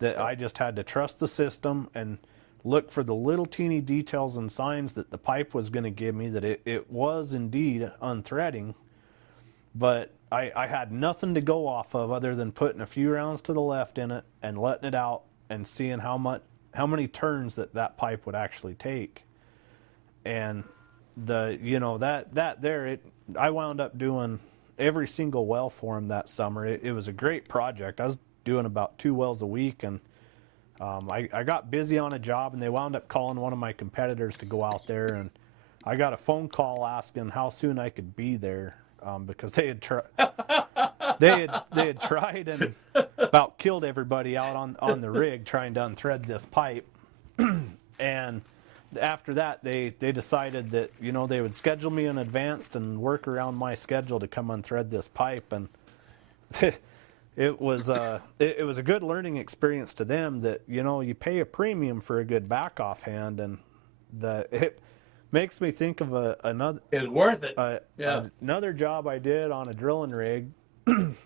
that I just had to trust the system and look for the little teeny details and signs that the pipe was going to give me that it was indeed unthreading. But I had nothing to go off of other than putting a few rounds to the left in it and letting it out and seeing how many turns that pipe would actually take. And I wound up doing every single well for him that summer. It was a great project. I was doing about 2 wells a week, and I got busy on a job, and they wound up calling one of my competitors to go out there, and I got a phone call asking how soon I could be there, because they had tried and about killed everybody out on the rig trying to unthread this pipe. And after that, they decided that, you know, they would schedule me in advance and work around my schedule to come unthread this pipe. And it was a good learning experience to them that, you know, you pay a premium for a good back off hand, and it makes me think of another. It's worth it. Another job I did on a drilling rig.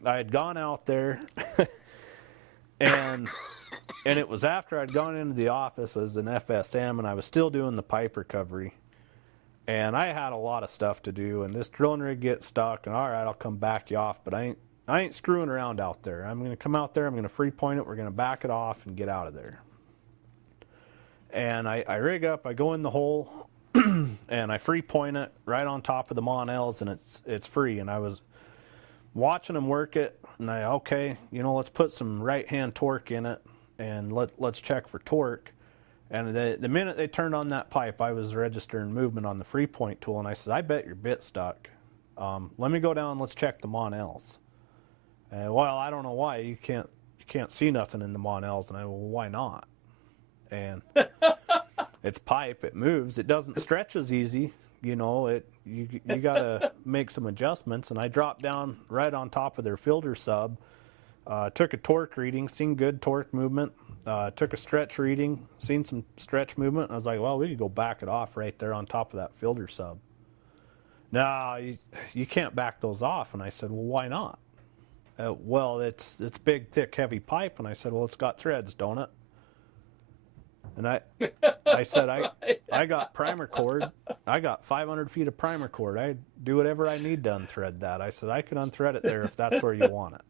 I had gone out there and And it was after I'd gone into the office as an FSM and I was still doing the pipe recovery. And I had a lot of stuff to do, and this drilling rig gets stuck, and all right, I'll come back you off, but I ain't screwing around out there. I'm going to come out there, I'm going to free point it, we're going to back it off and get out of there. And I rig up, I go in the hole, and I free point it right on top of the Mon-Els, and it's free. And I was watching them work it, and okay, let's put some right-hand torque in it, and let's check for torque. And the minute they turned on that pipe, I was registering movement on the free point tool, and I said, I bet your bit stuck. Let me go down, let's check the Mon-Els. Well, I don't know why. You can't see nothing in the Mon-Els. And well, why not? And it's pipe, it moves, it doesn't stretch as easy. You got to make some adjustments. And I dropped down right on top of their filter sub, took a torque reading, seen good torque movement. Took a stretch reading, seen some stretch movement. And I was like, well, we could go back it off right there on top of that filter sub. No, you can't back those off. And I said, well, why not? Well, it's big, thick, heavy pipe. And I said, well, it's got threads, don't it? And I said, I got primer cord. I got 500 feet of primer cord. I do whatever I need to unthread that. I said, I can unthread it there if that's where you want it.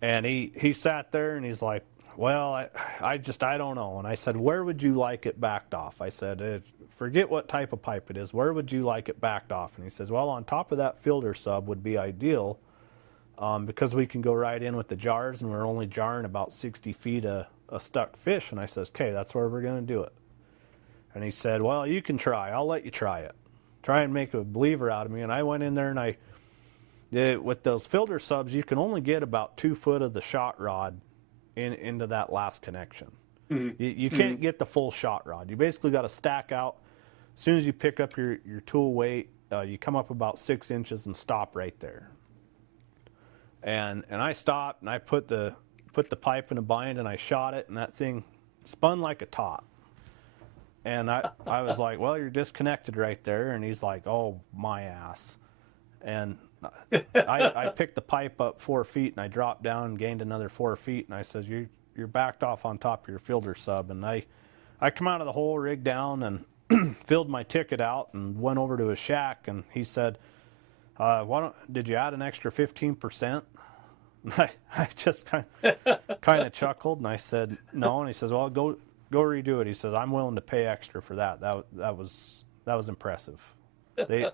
And he sat there and he's like, well, I don't know. And I said, where would you like it backed off? I said, forget what type of pipe it is. Where would you like it backed off? And he says, well, on top of that filter sub would be ideal because we can go right in with the jars and we're only jarring about 60 feet of stuck fish. And I says, okay, that's where we're going to do it. And he said, well, you can try. I'll let you try it. Try and make a believer out of me. And I went in there and with those filter subs, you can only get about 2 foot of the shot rod into that last connection. Mm-hmm. You can't get the full shot rod. You basically got to stack out. As soon as you pick up your tool weight, you come up about 6 inches and stop right there. And I stopped and I put the pipe in a bind and I shot it and that thing spun like a top. And I was like, well, you're disconnected right there. And he's like, oh, my ass. And I picked the pipe up 4 feet and I dropped down and gained another 4 feet. And I says, you're backed off on top of your filter sub. And I come out of the hole, rigged down and filled my ticket out and went over to his shack. And he said, did you add an extra 15%? I just kind of chuckled and I said, no. And he says, well, go redo it. He says, I'm willing to pay extra for that. That was impressive. They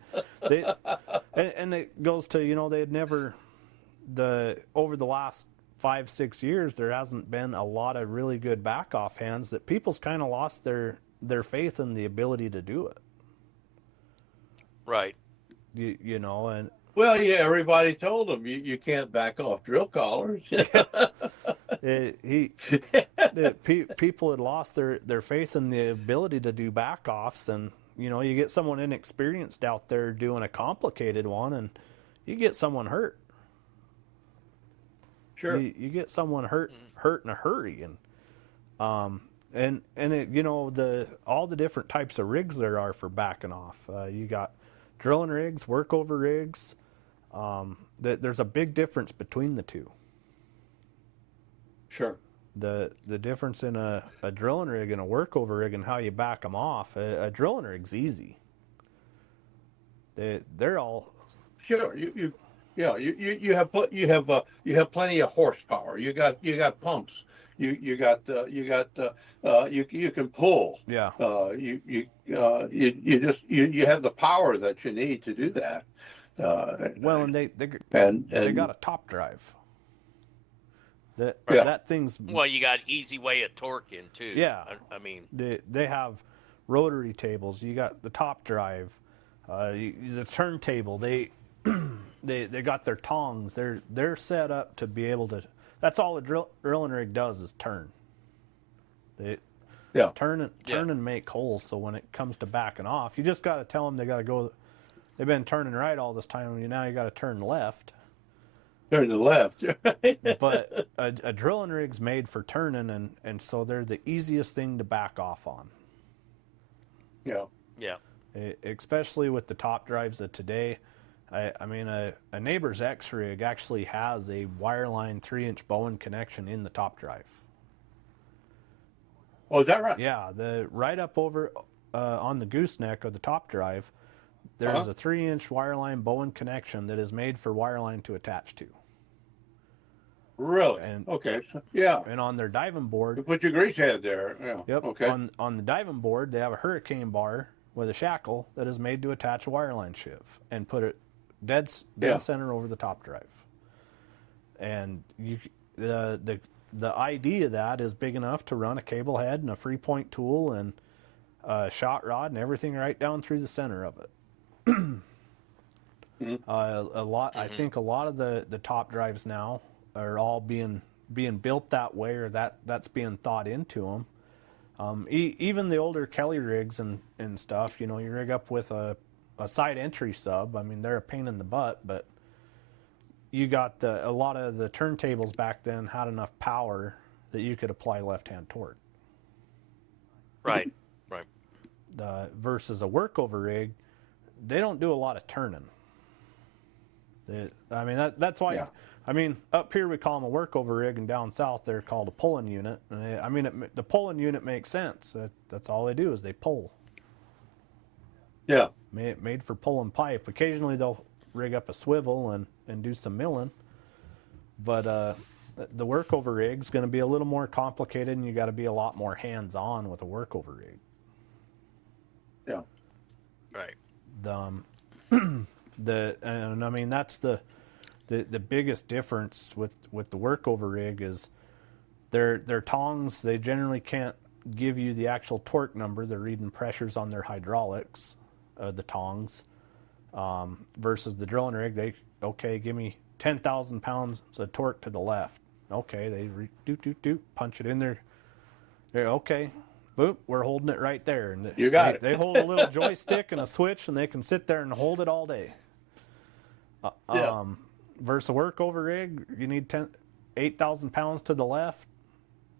and it goes to, they had never, over the last 5-6 years, there hasn't been a lot of really good back off hands that people's kind of lost their faith in the ability to do it. Right. And well, yeah, everybody told him you can't back off drill collars. People had lost their faith in the ability to do back offs, and you get someone inexperienced out there doing a complicated one, and you get someone hurt. Sure, you get someone hurt in a hurry, and it, all the different types of rigs there are for backing off. You got drilling rigs, workover rigs. There's a big difference between the two. Sure. The difference in a drilling rig and a workover rig and how you back them off. A drilling rig's easy. They're all sure. You have plenty of horsepower. You got pumps. You can pull. Yeah. You have the power that you need to do that. Well, and they got a top drive. That thing's well. You got easy way of torquing too. Yeah, I mean they have rotary tables. You got the top drive, the turntable. They got their tongs. They're set up to be able to. That's all a drilling rig does is turn. They turn and make holes. So when it comes to backing off, you just got to tell them they got to go. They've been turning right all this time. Now you got to turn left. Turn to the left. But a drilling rig's made for turning, and so they're the easiest thing to back off on. Yeah. Yeah. Especially with the top drives of today. I mean, a neighbor's X-rig actually has a wireline 3-inch Bowen connection in the top drive. Oh, is that right? Yeah, the right up over on the gooseneck of the top drive, there's Uh-huh. a 3-inch wireline Bowen connection that is made for wireline to attach to. Really? And Okay. So, yeah. and on their diving board, You put your grease head there. Yeah. yep, Okay. on the diving board they have a hurricane bar with a shackle that is made to attach a wireline sheave and put it dead Yeah. center over the top drive. And the ID of that is big enough to run a cable head and a 3-point tool and a shot rod and everything right down through the center of it. Mhm. A lot, I think a lot of the top drives now are all being built that way, or that's being thought into them. Even the older Kelly rigs and stuff, you know, you rig up with a side entry sub. I mean, they're a pain in the butt, but you got a lot of the turntables back then had enough power that you could apply left-hand torque. Right. Versus a workover rig, they don't do a lot of turning. I mean, that's why. Yeah. I mean, up here we call them a workover rig, and down south they're called a pulling unit. And I mean, the pulling unit makes sense. That's all they do is they pull. Yeah. Made for pulling pipe. Occasionally they'll rig up a swivel and do some milling. But the workover rig's going to be a little more complicated, and you got to be a lot more hands-on with a workover rig. Yeah. Right. And I mean that's the biggest difference with the workover rig is their tongs. They generally can't give you the actual torque number. They're reading pressures on their hydraulics, the tongs, versus the drilling rig. Give me 10,000 pounds of torque to the left. Okay, they punch it in there. Okay, boop, we're holding it right there. And You got it. They hold a little joystick and a switch, and they can sit there and hold it all day. Yeah. Versus a workover rig, you need 8,000 pounds to the left.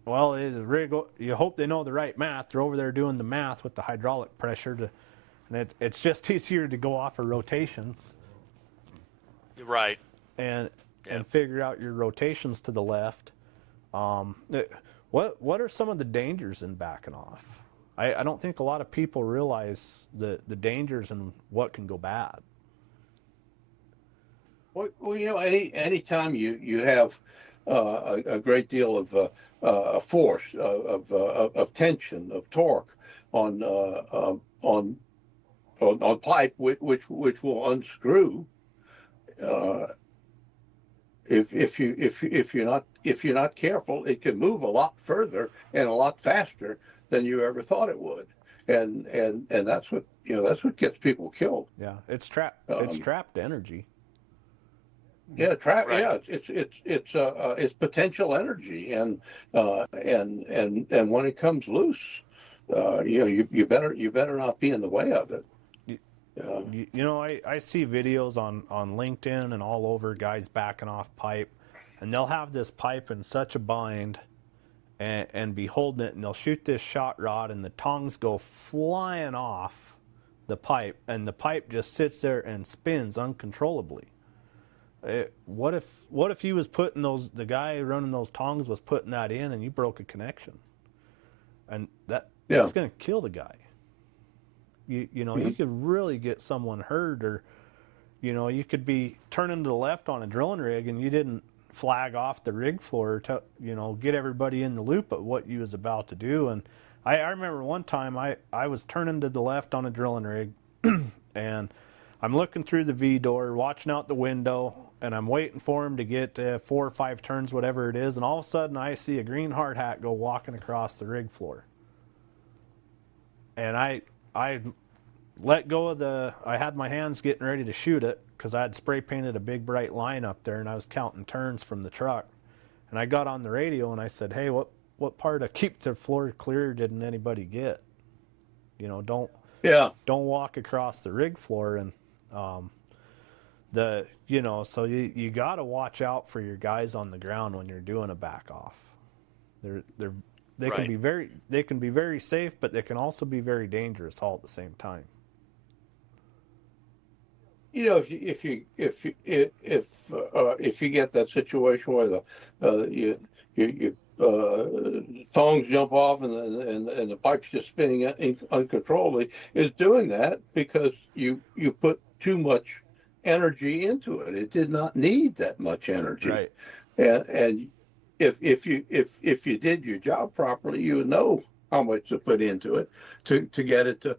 Well, the rig, you hope they know the right math. They're over there doing the math with the hydraulic pressure, and it's just easier to go off of rotations Right. and figure out your rotations to the left. What are some of the dangers in backing off? I don't think a lot of people realize the dangers and what can go bad. Well, you know, any time you have a great deal of force, of tension, of torque on pipe, which will unscrew. If you're not careful, it can move a lot further and a lot faster than you ever thought it would, and that's what gets people killed. Yeah, it's trapped energy. Yeah, Right. Yeah, it's potential energy, and when it comes loose, you better not be in the way of it. You know, I see videos on LinkedIn and all over guys backing off pipe, and they'll have this pipe in such a bind and be holding it, and they'll shoot this shot rod, and the tongs go flying off the pipe, and the pipe just sits there and spins uncontrollably. What if he was putting the guy running those tongs was putting that in, and you broke a connection, and that's going to kill the guy. You know, you could really get someone hurt, or you know, you could be turning to the left on a drilling rig and you didn't flag off the rig floor to, you know, get everybody in the loop at what you was about to do. And I remember one time I was turning to the left on a drilling rig and I'm looking through the V door, watching out the window, and I'm waiting for him to get 4 or 5 turns, whatever it is, and all of a sudden I see a green hard hat go walking across the rig floor. And I let go of I had my hands getting ready to shoot it because I had spray painted a big bright line up there, and I was counting turns from the truck. And I got on the radio and I said, hey, what part of keep the floor clear didn't anybody get? You know, don't walk across the rig floor. And so you got to watch out for your guys on the ground when you're doing a back off. They can be very safe, but they can also be very dangerous all at the same time. You know, if you get that situation where you tongs jump off and the pipe's just spinning uncontrollably, is doing that because you put too much energy into it. It did not need that much energy. Right. And if you did your job properly, you would know how much to put into it to get it to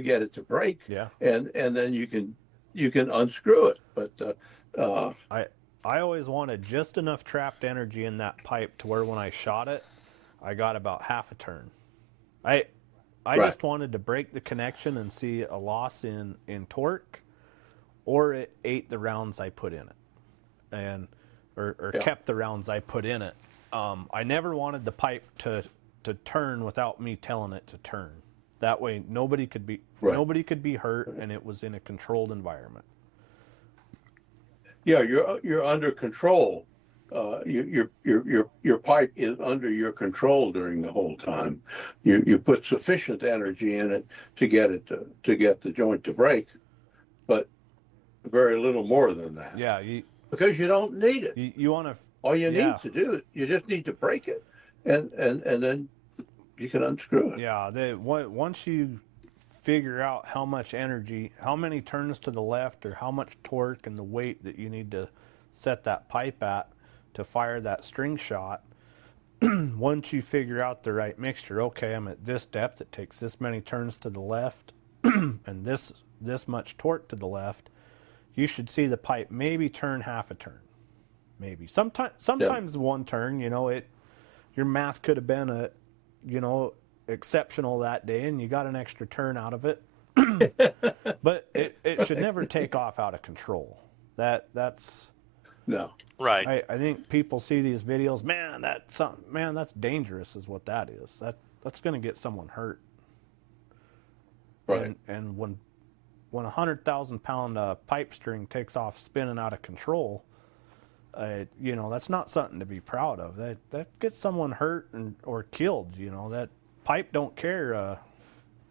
get it to break. Yeah. And then you can unscrew it. But I always wanted just enough trapped energy in that pipe to where when I shot it, I got about half a turn. I Right. just wanted to break the connection and see a loss in torque, or it ate the rounds I put in it, and or Yeah. kept the rounds I put in it. I never wanted the pipe to turn without me telling it to turn. That way, nobody could be hurt, and it was in a controlled environment. Yeah, you're under control. Your pipe is under your control during the whole time. You put sufficient energy in it to get the joint to break, but very little more than that. Yeah, Because you don't need it. you want to. All you Yeah. need to do, you just need to break it, and then you can unscrew it. Yeah, once you figure out how much energy, how many turns to the left, or how much torque and the weight that you need to set that pipe at to fire that string shot, once you figure out the right mixture, okay, I'm at this depth, it takes this many turns to the left, and this much torque to the left, you should see the pipe maybe turn half a turn. Maybe. Sometimes one turn, your math could have been exceptional that day and you got an extra turn out of it. But it should never take off out of control. That's No. Right. I think people see these videos, man, that's dangerous is what that is. That's going to get someone hurt. Right. And when 100,000 pound pipe string takes off spinning out of control, that's not something to be proud of. That gets someone hurt or killed. That pipe don't care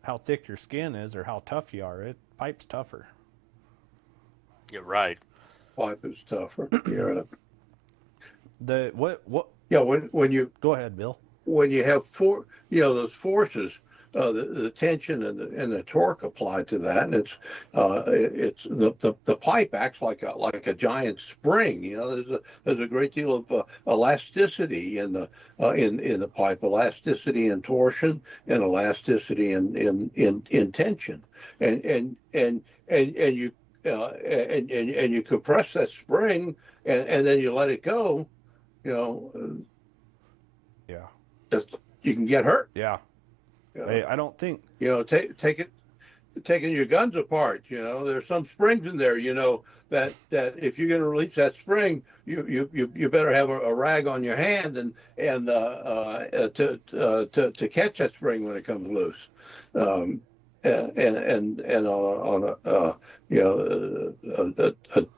how thick your skin is or how tough you are. Pipe's tougher. You're right. Pipe is tougher. Yeah. What? Yeah. When you Go ahead, Bill. when you have those forces, the tension and the torque applied to that, and it's the pipe acts like a giant spring. There's a great deal of elasticity in the pipe, elasticity in torsion and elasticity in tension, and you and you compress that spring and then you let it go. Yeah. You can get hurt. Yeah. I don't think. Taking your guns apart. There's some springs in there. That if you're going to release that spring, you better have a rag on your hand and to catch that spring when it comes loose. And on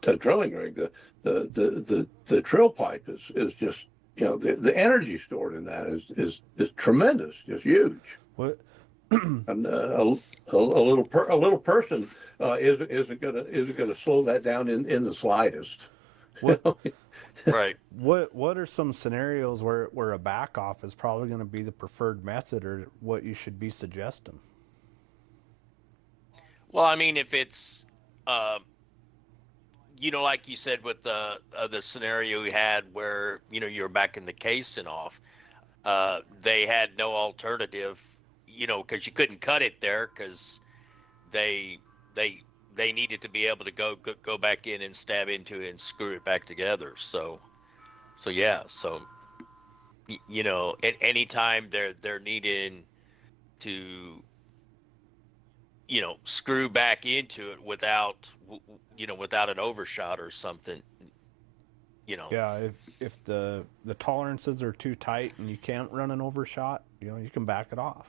a drilling rig, the drill pipe is just the energy stored in that is tremendous, just huge. What? And a little person isn't gonna slow that down in the slightest. What? Right. What are some scenarios where a back off is probably going to be the preferred method, or what you should be suggesting? Well, I mean, if it's, like you said with the scenario we had where you were backing the casing off, they had no alternative, because you couldn't cut it there because they needed to be able to go back in and stab into it and screw it back together. So at any time they're needing to screw back into it without an overshot or something. Yeah, if the tolerances are too tight and you can't run an overshot, you can back it off.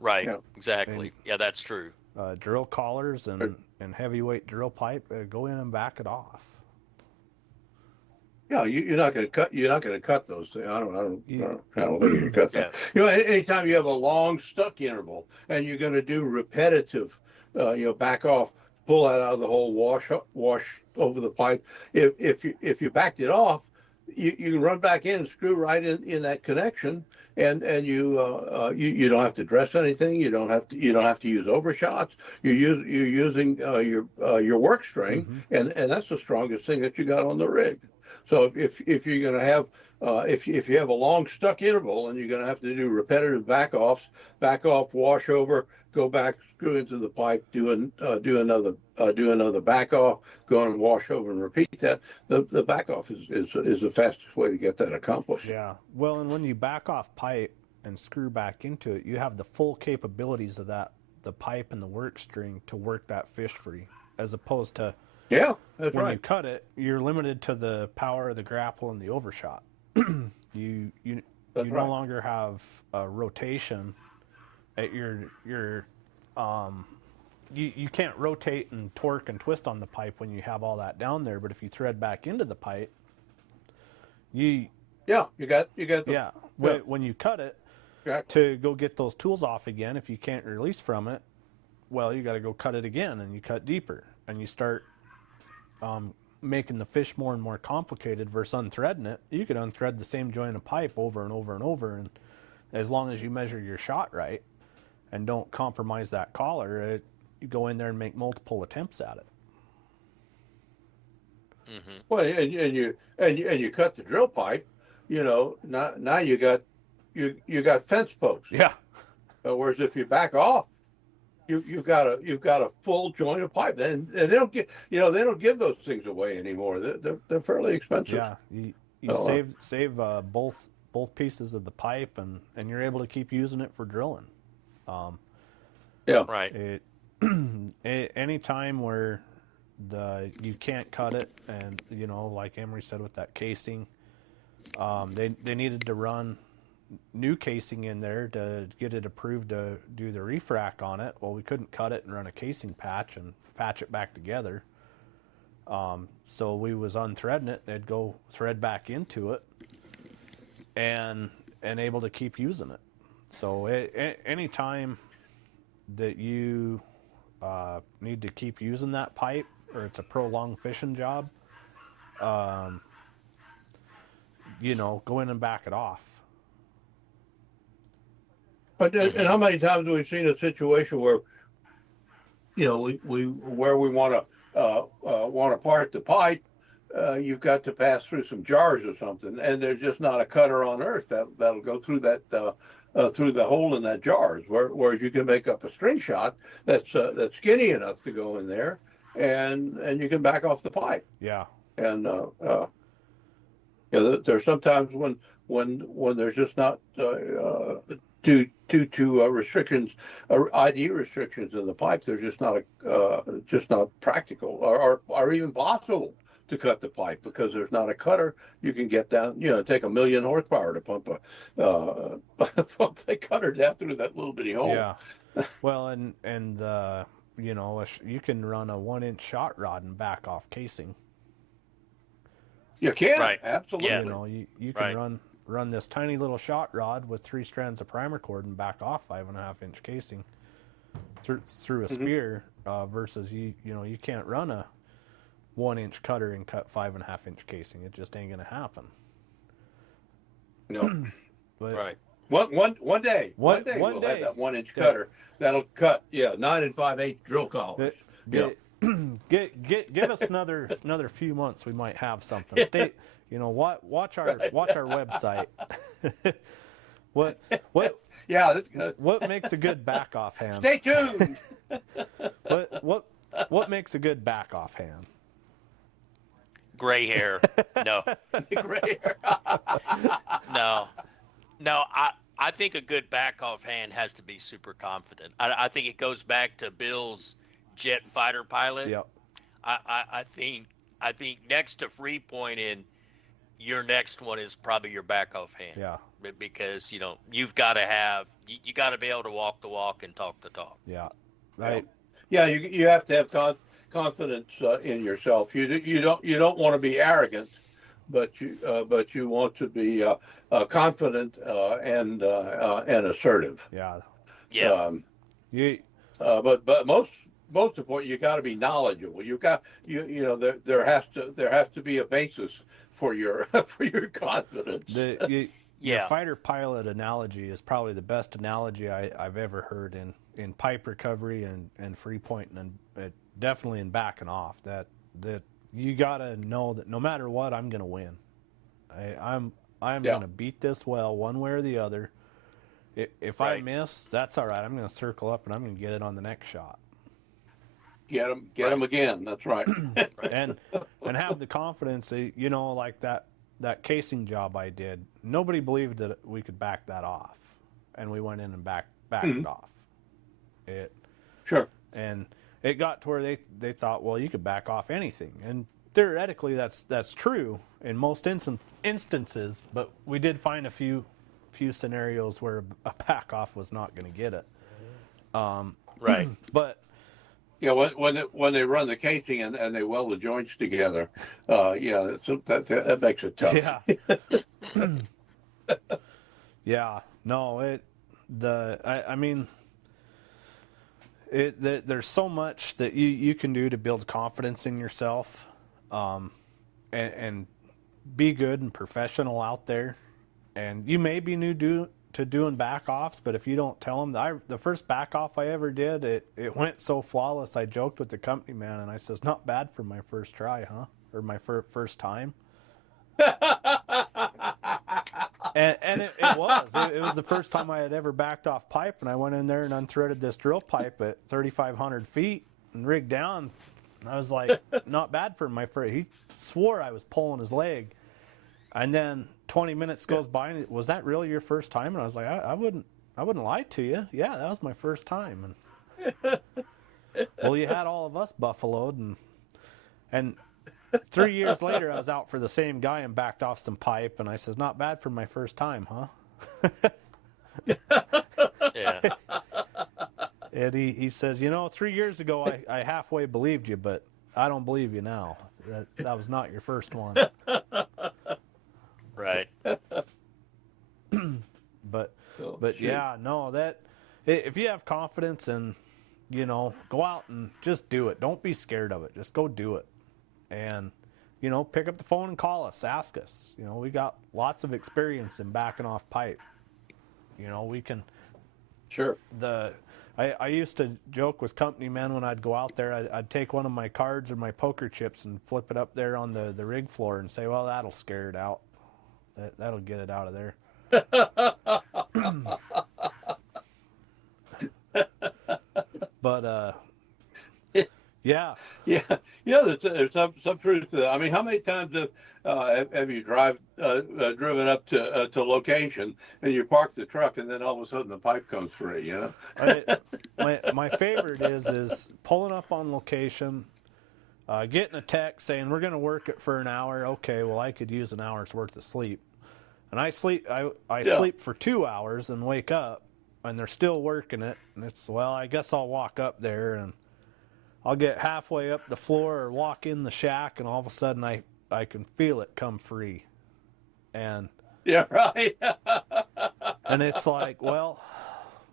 Right. Yeah. Exactly. Yeah, that's true. Drill collars and heavyweight drill pipe, go in and back it off. Yeah, you're not going to cut. You're not going to cut those things. I don't think you can cut that. Yeah. Anytime you have a long stuck interval and you're going to do repetitive, back off, pull that out of the hole, wash over the pipe. If you backed it off, you can run back in and screw right in that connection, and you don't have to dress anything. You don't have to use overshots. You're using your work string, and that's the strongest thing that you got on the rig. So if you're going to have if you have a long stuck interval and you're going to have to do repetitive back off, wash over, go back, screw into the pipe, do another back off, go on and wash over and repeat that. The back off is the fastest way to get that accomplished. Yeah. Well, and when you back off pipe and screw back into it, you have the full capabilities of the pipe and the work string to work that fish free, as opposed to yeah, that's when right. you cut it, you're limited to the power of the grapple and the overshot. you That's no right. longer have a rotation at you can't rotate and torque and twist on the pipe when you have all that down there, but if you thread back into the pipe, you got the yeah. When you cut it, to go get those tools off again, if you can't release from it, well, you got to go cut it again, and you cut deeper, and you start making the fish more and more complicated versus unthreading it. You could unthread the same joint of pipe over and over and over, and as long as you measure your shot right and don't compromise that collar, you go in there and make multiple attempts at it. Mm-hmm. Well, and you cut the drill pipe. Now you got fence posts. Yeah. Whereas if you back off, you've got a full joint of pipe. And they don't give those things away anymore. They're fairly expensive. Yeah, you save both pieces of the pipe, and you're able to keep using it for drilling. Yeah, right. Any time where you can't cut it, and like Emery said with that casing, they needed to run new casing in there to get it approved to do the refrac on it. Well, we couldn't cut it and run a casing patch and patch it back together. So we was unthreading it. They'd go thread back into it, and able to keep using it. So any time that you need to keep using that pipe, or it's a prolonged fishing job, go in and back it off. But and how many times have we seen a situation where, we want to part the pipe, you've got to pass through some jars or something, and there's just not a cutter on earth that'll go through that through the hole in that jars. Whereas you can make up a string shot that's skinny enough to go in there, and you can back off the pipe. Yeah. And there's sometimes when there's just not due to restrictions, ID restrictions in the pipe, they're just not practical or even possible to cut the pipe, because there's not a cutter you can get down. Take 1 million horsepower to pump the cutter down through that little bitty hole. Yeah. Well, and you can run a 1-inch shot rod and back off casing. You can, right. Absolutely. Yeah. You can run this tiny little shot rod with 3 strands of primer cord and back off 5.5-inch casing through a spear, versus you can't run a 1-inch cutter and cut 5.5-inch casing. It just ain't gonna happen. No. But right. One day we'll have that 1-inch cutter that'll cut 9 5/8 drill collars. Give us another few months, we might have something. Watch our website. What makes a good back off hand? Stay tuned. What makes a good back off hand? Gray hair. No. Gray hair. No. I think a good back off hand has to be super confident. I think it goes back to Bill's jet fighter pilot. Yep. I think next to free pointing, your next one is probably your back off hand. Yeah. Because you've got to be able to walk the walk and talk the talk. Yeah. Right. Yeah, you have to have confidence in yourself. You don't want to be arrogant, but you want to be confident and assertive. Yeah. Yeah. But most important, you got to be knowledgeable. There has to be a basis for your for your confidence. Your Yeah. fighter pilot analogy is probably the best analogy I've ever heard in pipe recovery and free pointing, and definitely in backing off. That you got to know that no matter what, I'm going to win. I'm Yeah. going to beat this well one way or the other. If I Right. miss, that's all right. I'm going to circle up and I'm going to get it on the next shot. Get them again. That's right. and have the confidence, you know, like that casing job I did. Nobody believed that we could back that off, and we went in and backed it off. Sure. And it got to where they thought, well, you could back off anything, and theoretically that's true in most instances. But we did find a few scenarios where a back off was not going to get it. Right. But Yeah, when they run the casing and they weld the joints together, yeah, that makes it tough. yeah, yeah, no, there's so much that you can do to build confidence in yourself, and be good and professional out there. And you may be new to doing back offs, but if you don't tell them, the first back off I ever did, it went so flawless. I joked with the company man, and I says, "Not bad for my first try, huh? Or my first time." And it was. It was the first time I had ever backed off pipe, and I went in there and unthreaded this drill pipe at 3,500 feet and rigged down. And I was like, not bad for my first. He swore I was pulling his leg. And then 20 minutes goes by, and was that really your first time? And I was like, I wouldn't lie to you. Yeah, that was my first time. And well, you had all of us buffaloed, and 3 years later, I was out for the same guy and backed off some pipe, and I says, not bad for my first time, huh? Yeah. And he says, 3 years ago, I halfway believed you, but I don't believe you now. That was not your first one. Right. But shoot. yeah, no, that if you have confidence and go out and just do it. Don't be scared of it. Just go do it. And pick up the phone and call us, ask us. We got lots of experience in backing off pipe. We can. Sure. I used to joke with company men when I'd go out there, I'd take one of my cards or my poker chips and flip it up there on the rig floor and say, well, that'll scare it out. That'll get it out of there. But yeah. Yeah, there's some truth to that. I mean, how many times have you driven up to location and you park the truck and then all of a sudden the pipe comes free? My favorite is pulling up on location, getting a text saying we're going to work it for an hour. Okay, well I could use an hour's worth of sleep, and I sleep. I sleep for 2 hours and wake up, and they're still working it. And it's I guess I'll walk up there and I'll get halfway up the floor or walk in the shack, and all of a sudden I can feel it come free. And yeah, right. and it's like, well,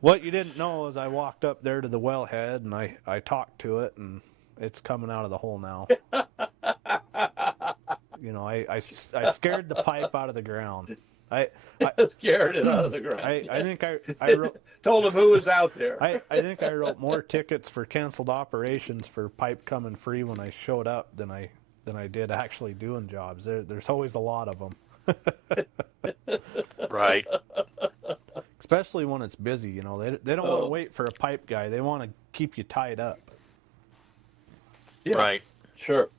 what you didn't know is I walked up there to the wellhead and I talked to it, and it's coming out of the hole now. I scared the pipe out of the ground. I scared it out of the ground. I think I wrote, told him who was out there. I think I wrote more tickets for canceled operations for pipe coming free when I showed up than I did actually doing jobs. There's always a lot of them. Right. Especially when it's busy, they don't want to wait for a pipe guy. They want to keep you tied up. Yeah, Right. Sure.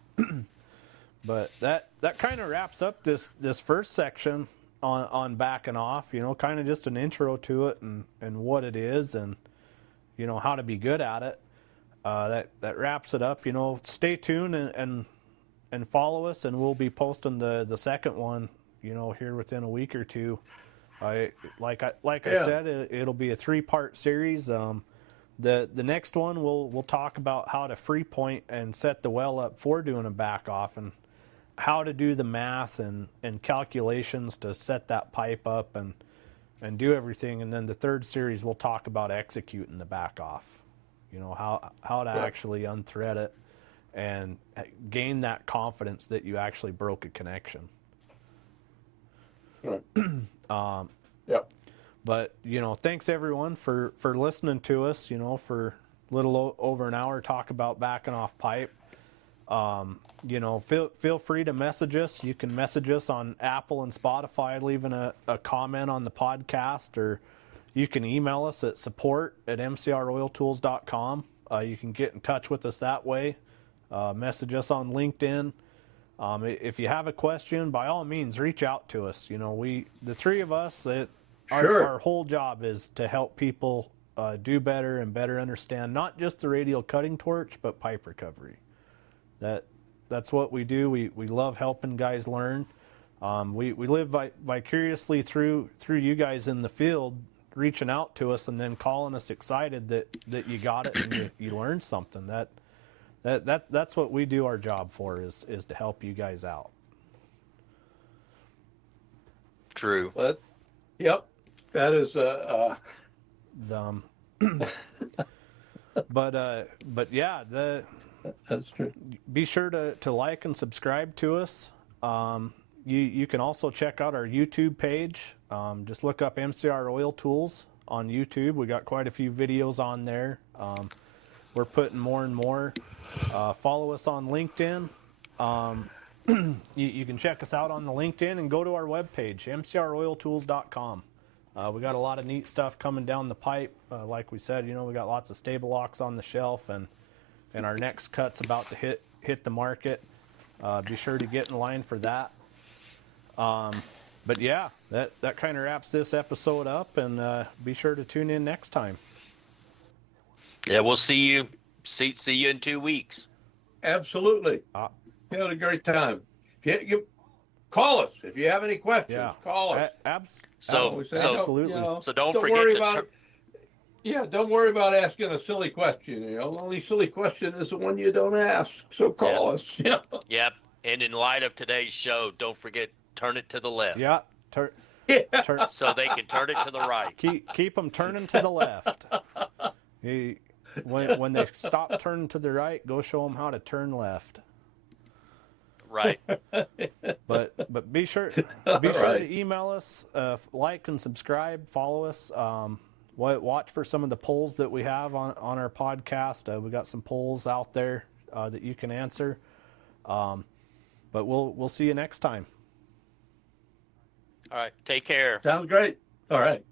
But that kind of wraps up this first section on backing off, kind of just an intro to it and what it is and, how to be good at it. That wraps it up. Stay tuned and follow us, and we'll be posting the second one, here within a week or two. I said, it'll be a 3-part series. The next one we'll talk about how to free point and set the well up for doing a back off, and how to do the math and calculations to set that pipe up and do everything. And then the third series we'll talk about executing the back off, how to actually unthread it and gain that confidence that you actually broke a connection. Right. Um, Yep. but thanks everyone for listening to us. For a little over an hour, talk about backing off pipe. Feel free to message us. You can message us on Apple and Spotify, leaving a comment on the podcast, or you can email us at support@mcroiltools.com. You can get in touch with us that way. Message us on LinkedIn. If you have a question, by all means, reach out to us. The three of us, our whole job is to help people do better and better understand not just the radial cutting torch, but pipe recovery. That's what we do. We love helping guys learn. We live vicariously through you guys in the field, reaching out to us and then calling us excited that you got it and you learned something. That's what we do our job for, is to help you guys out. True. Yep. That is but yeah, that's true. Be sure to like and subscribe to us. You can also check out our YouTube page. Just look up MCR Oil Tools on YouTube. We got quite a few videos on there. We're putting more and more. Follow us on LinkedIn. You can check us out on the LinkedIn and go to our webpage, mcroiltools.com. We got a lot of neat stuff coming down the pipe. Like we said, we got lots of stable locks on the shelf, and our next cut's about to hit the market. Be sure to get in line for that. But yeah, that kind of wraps this episode up, and be sure to tune in next time. Yeah, we'll see you. See you in 2 weeks. Absolutely. You had a great time. You call us if you have any questions. Yeah. Call us. Absolutely. So don't forget worry to about don't worry about asking a silly question. The only silly question is the one you don't ask. So call us. Yeah. Yep. And in light of today's show, don't forget, turn it to the left. Yeah. So they can turn it to the right. Keep them turning to the left. When they stop turning to the right, go show them how to turn left. Right. But be sure to email us, like and subscribe, follow us. Watch for some of the polls that we have on our podcast. We got some polls out there that you can answer. But we'll see you next time. All right. Take care. Sounds great. All right.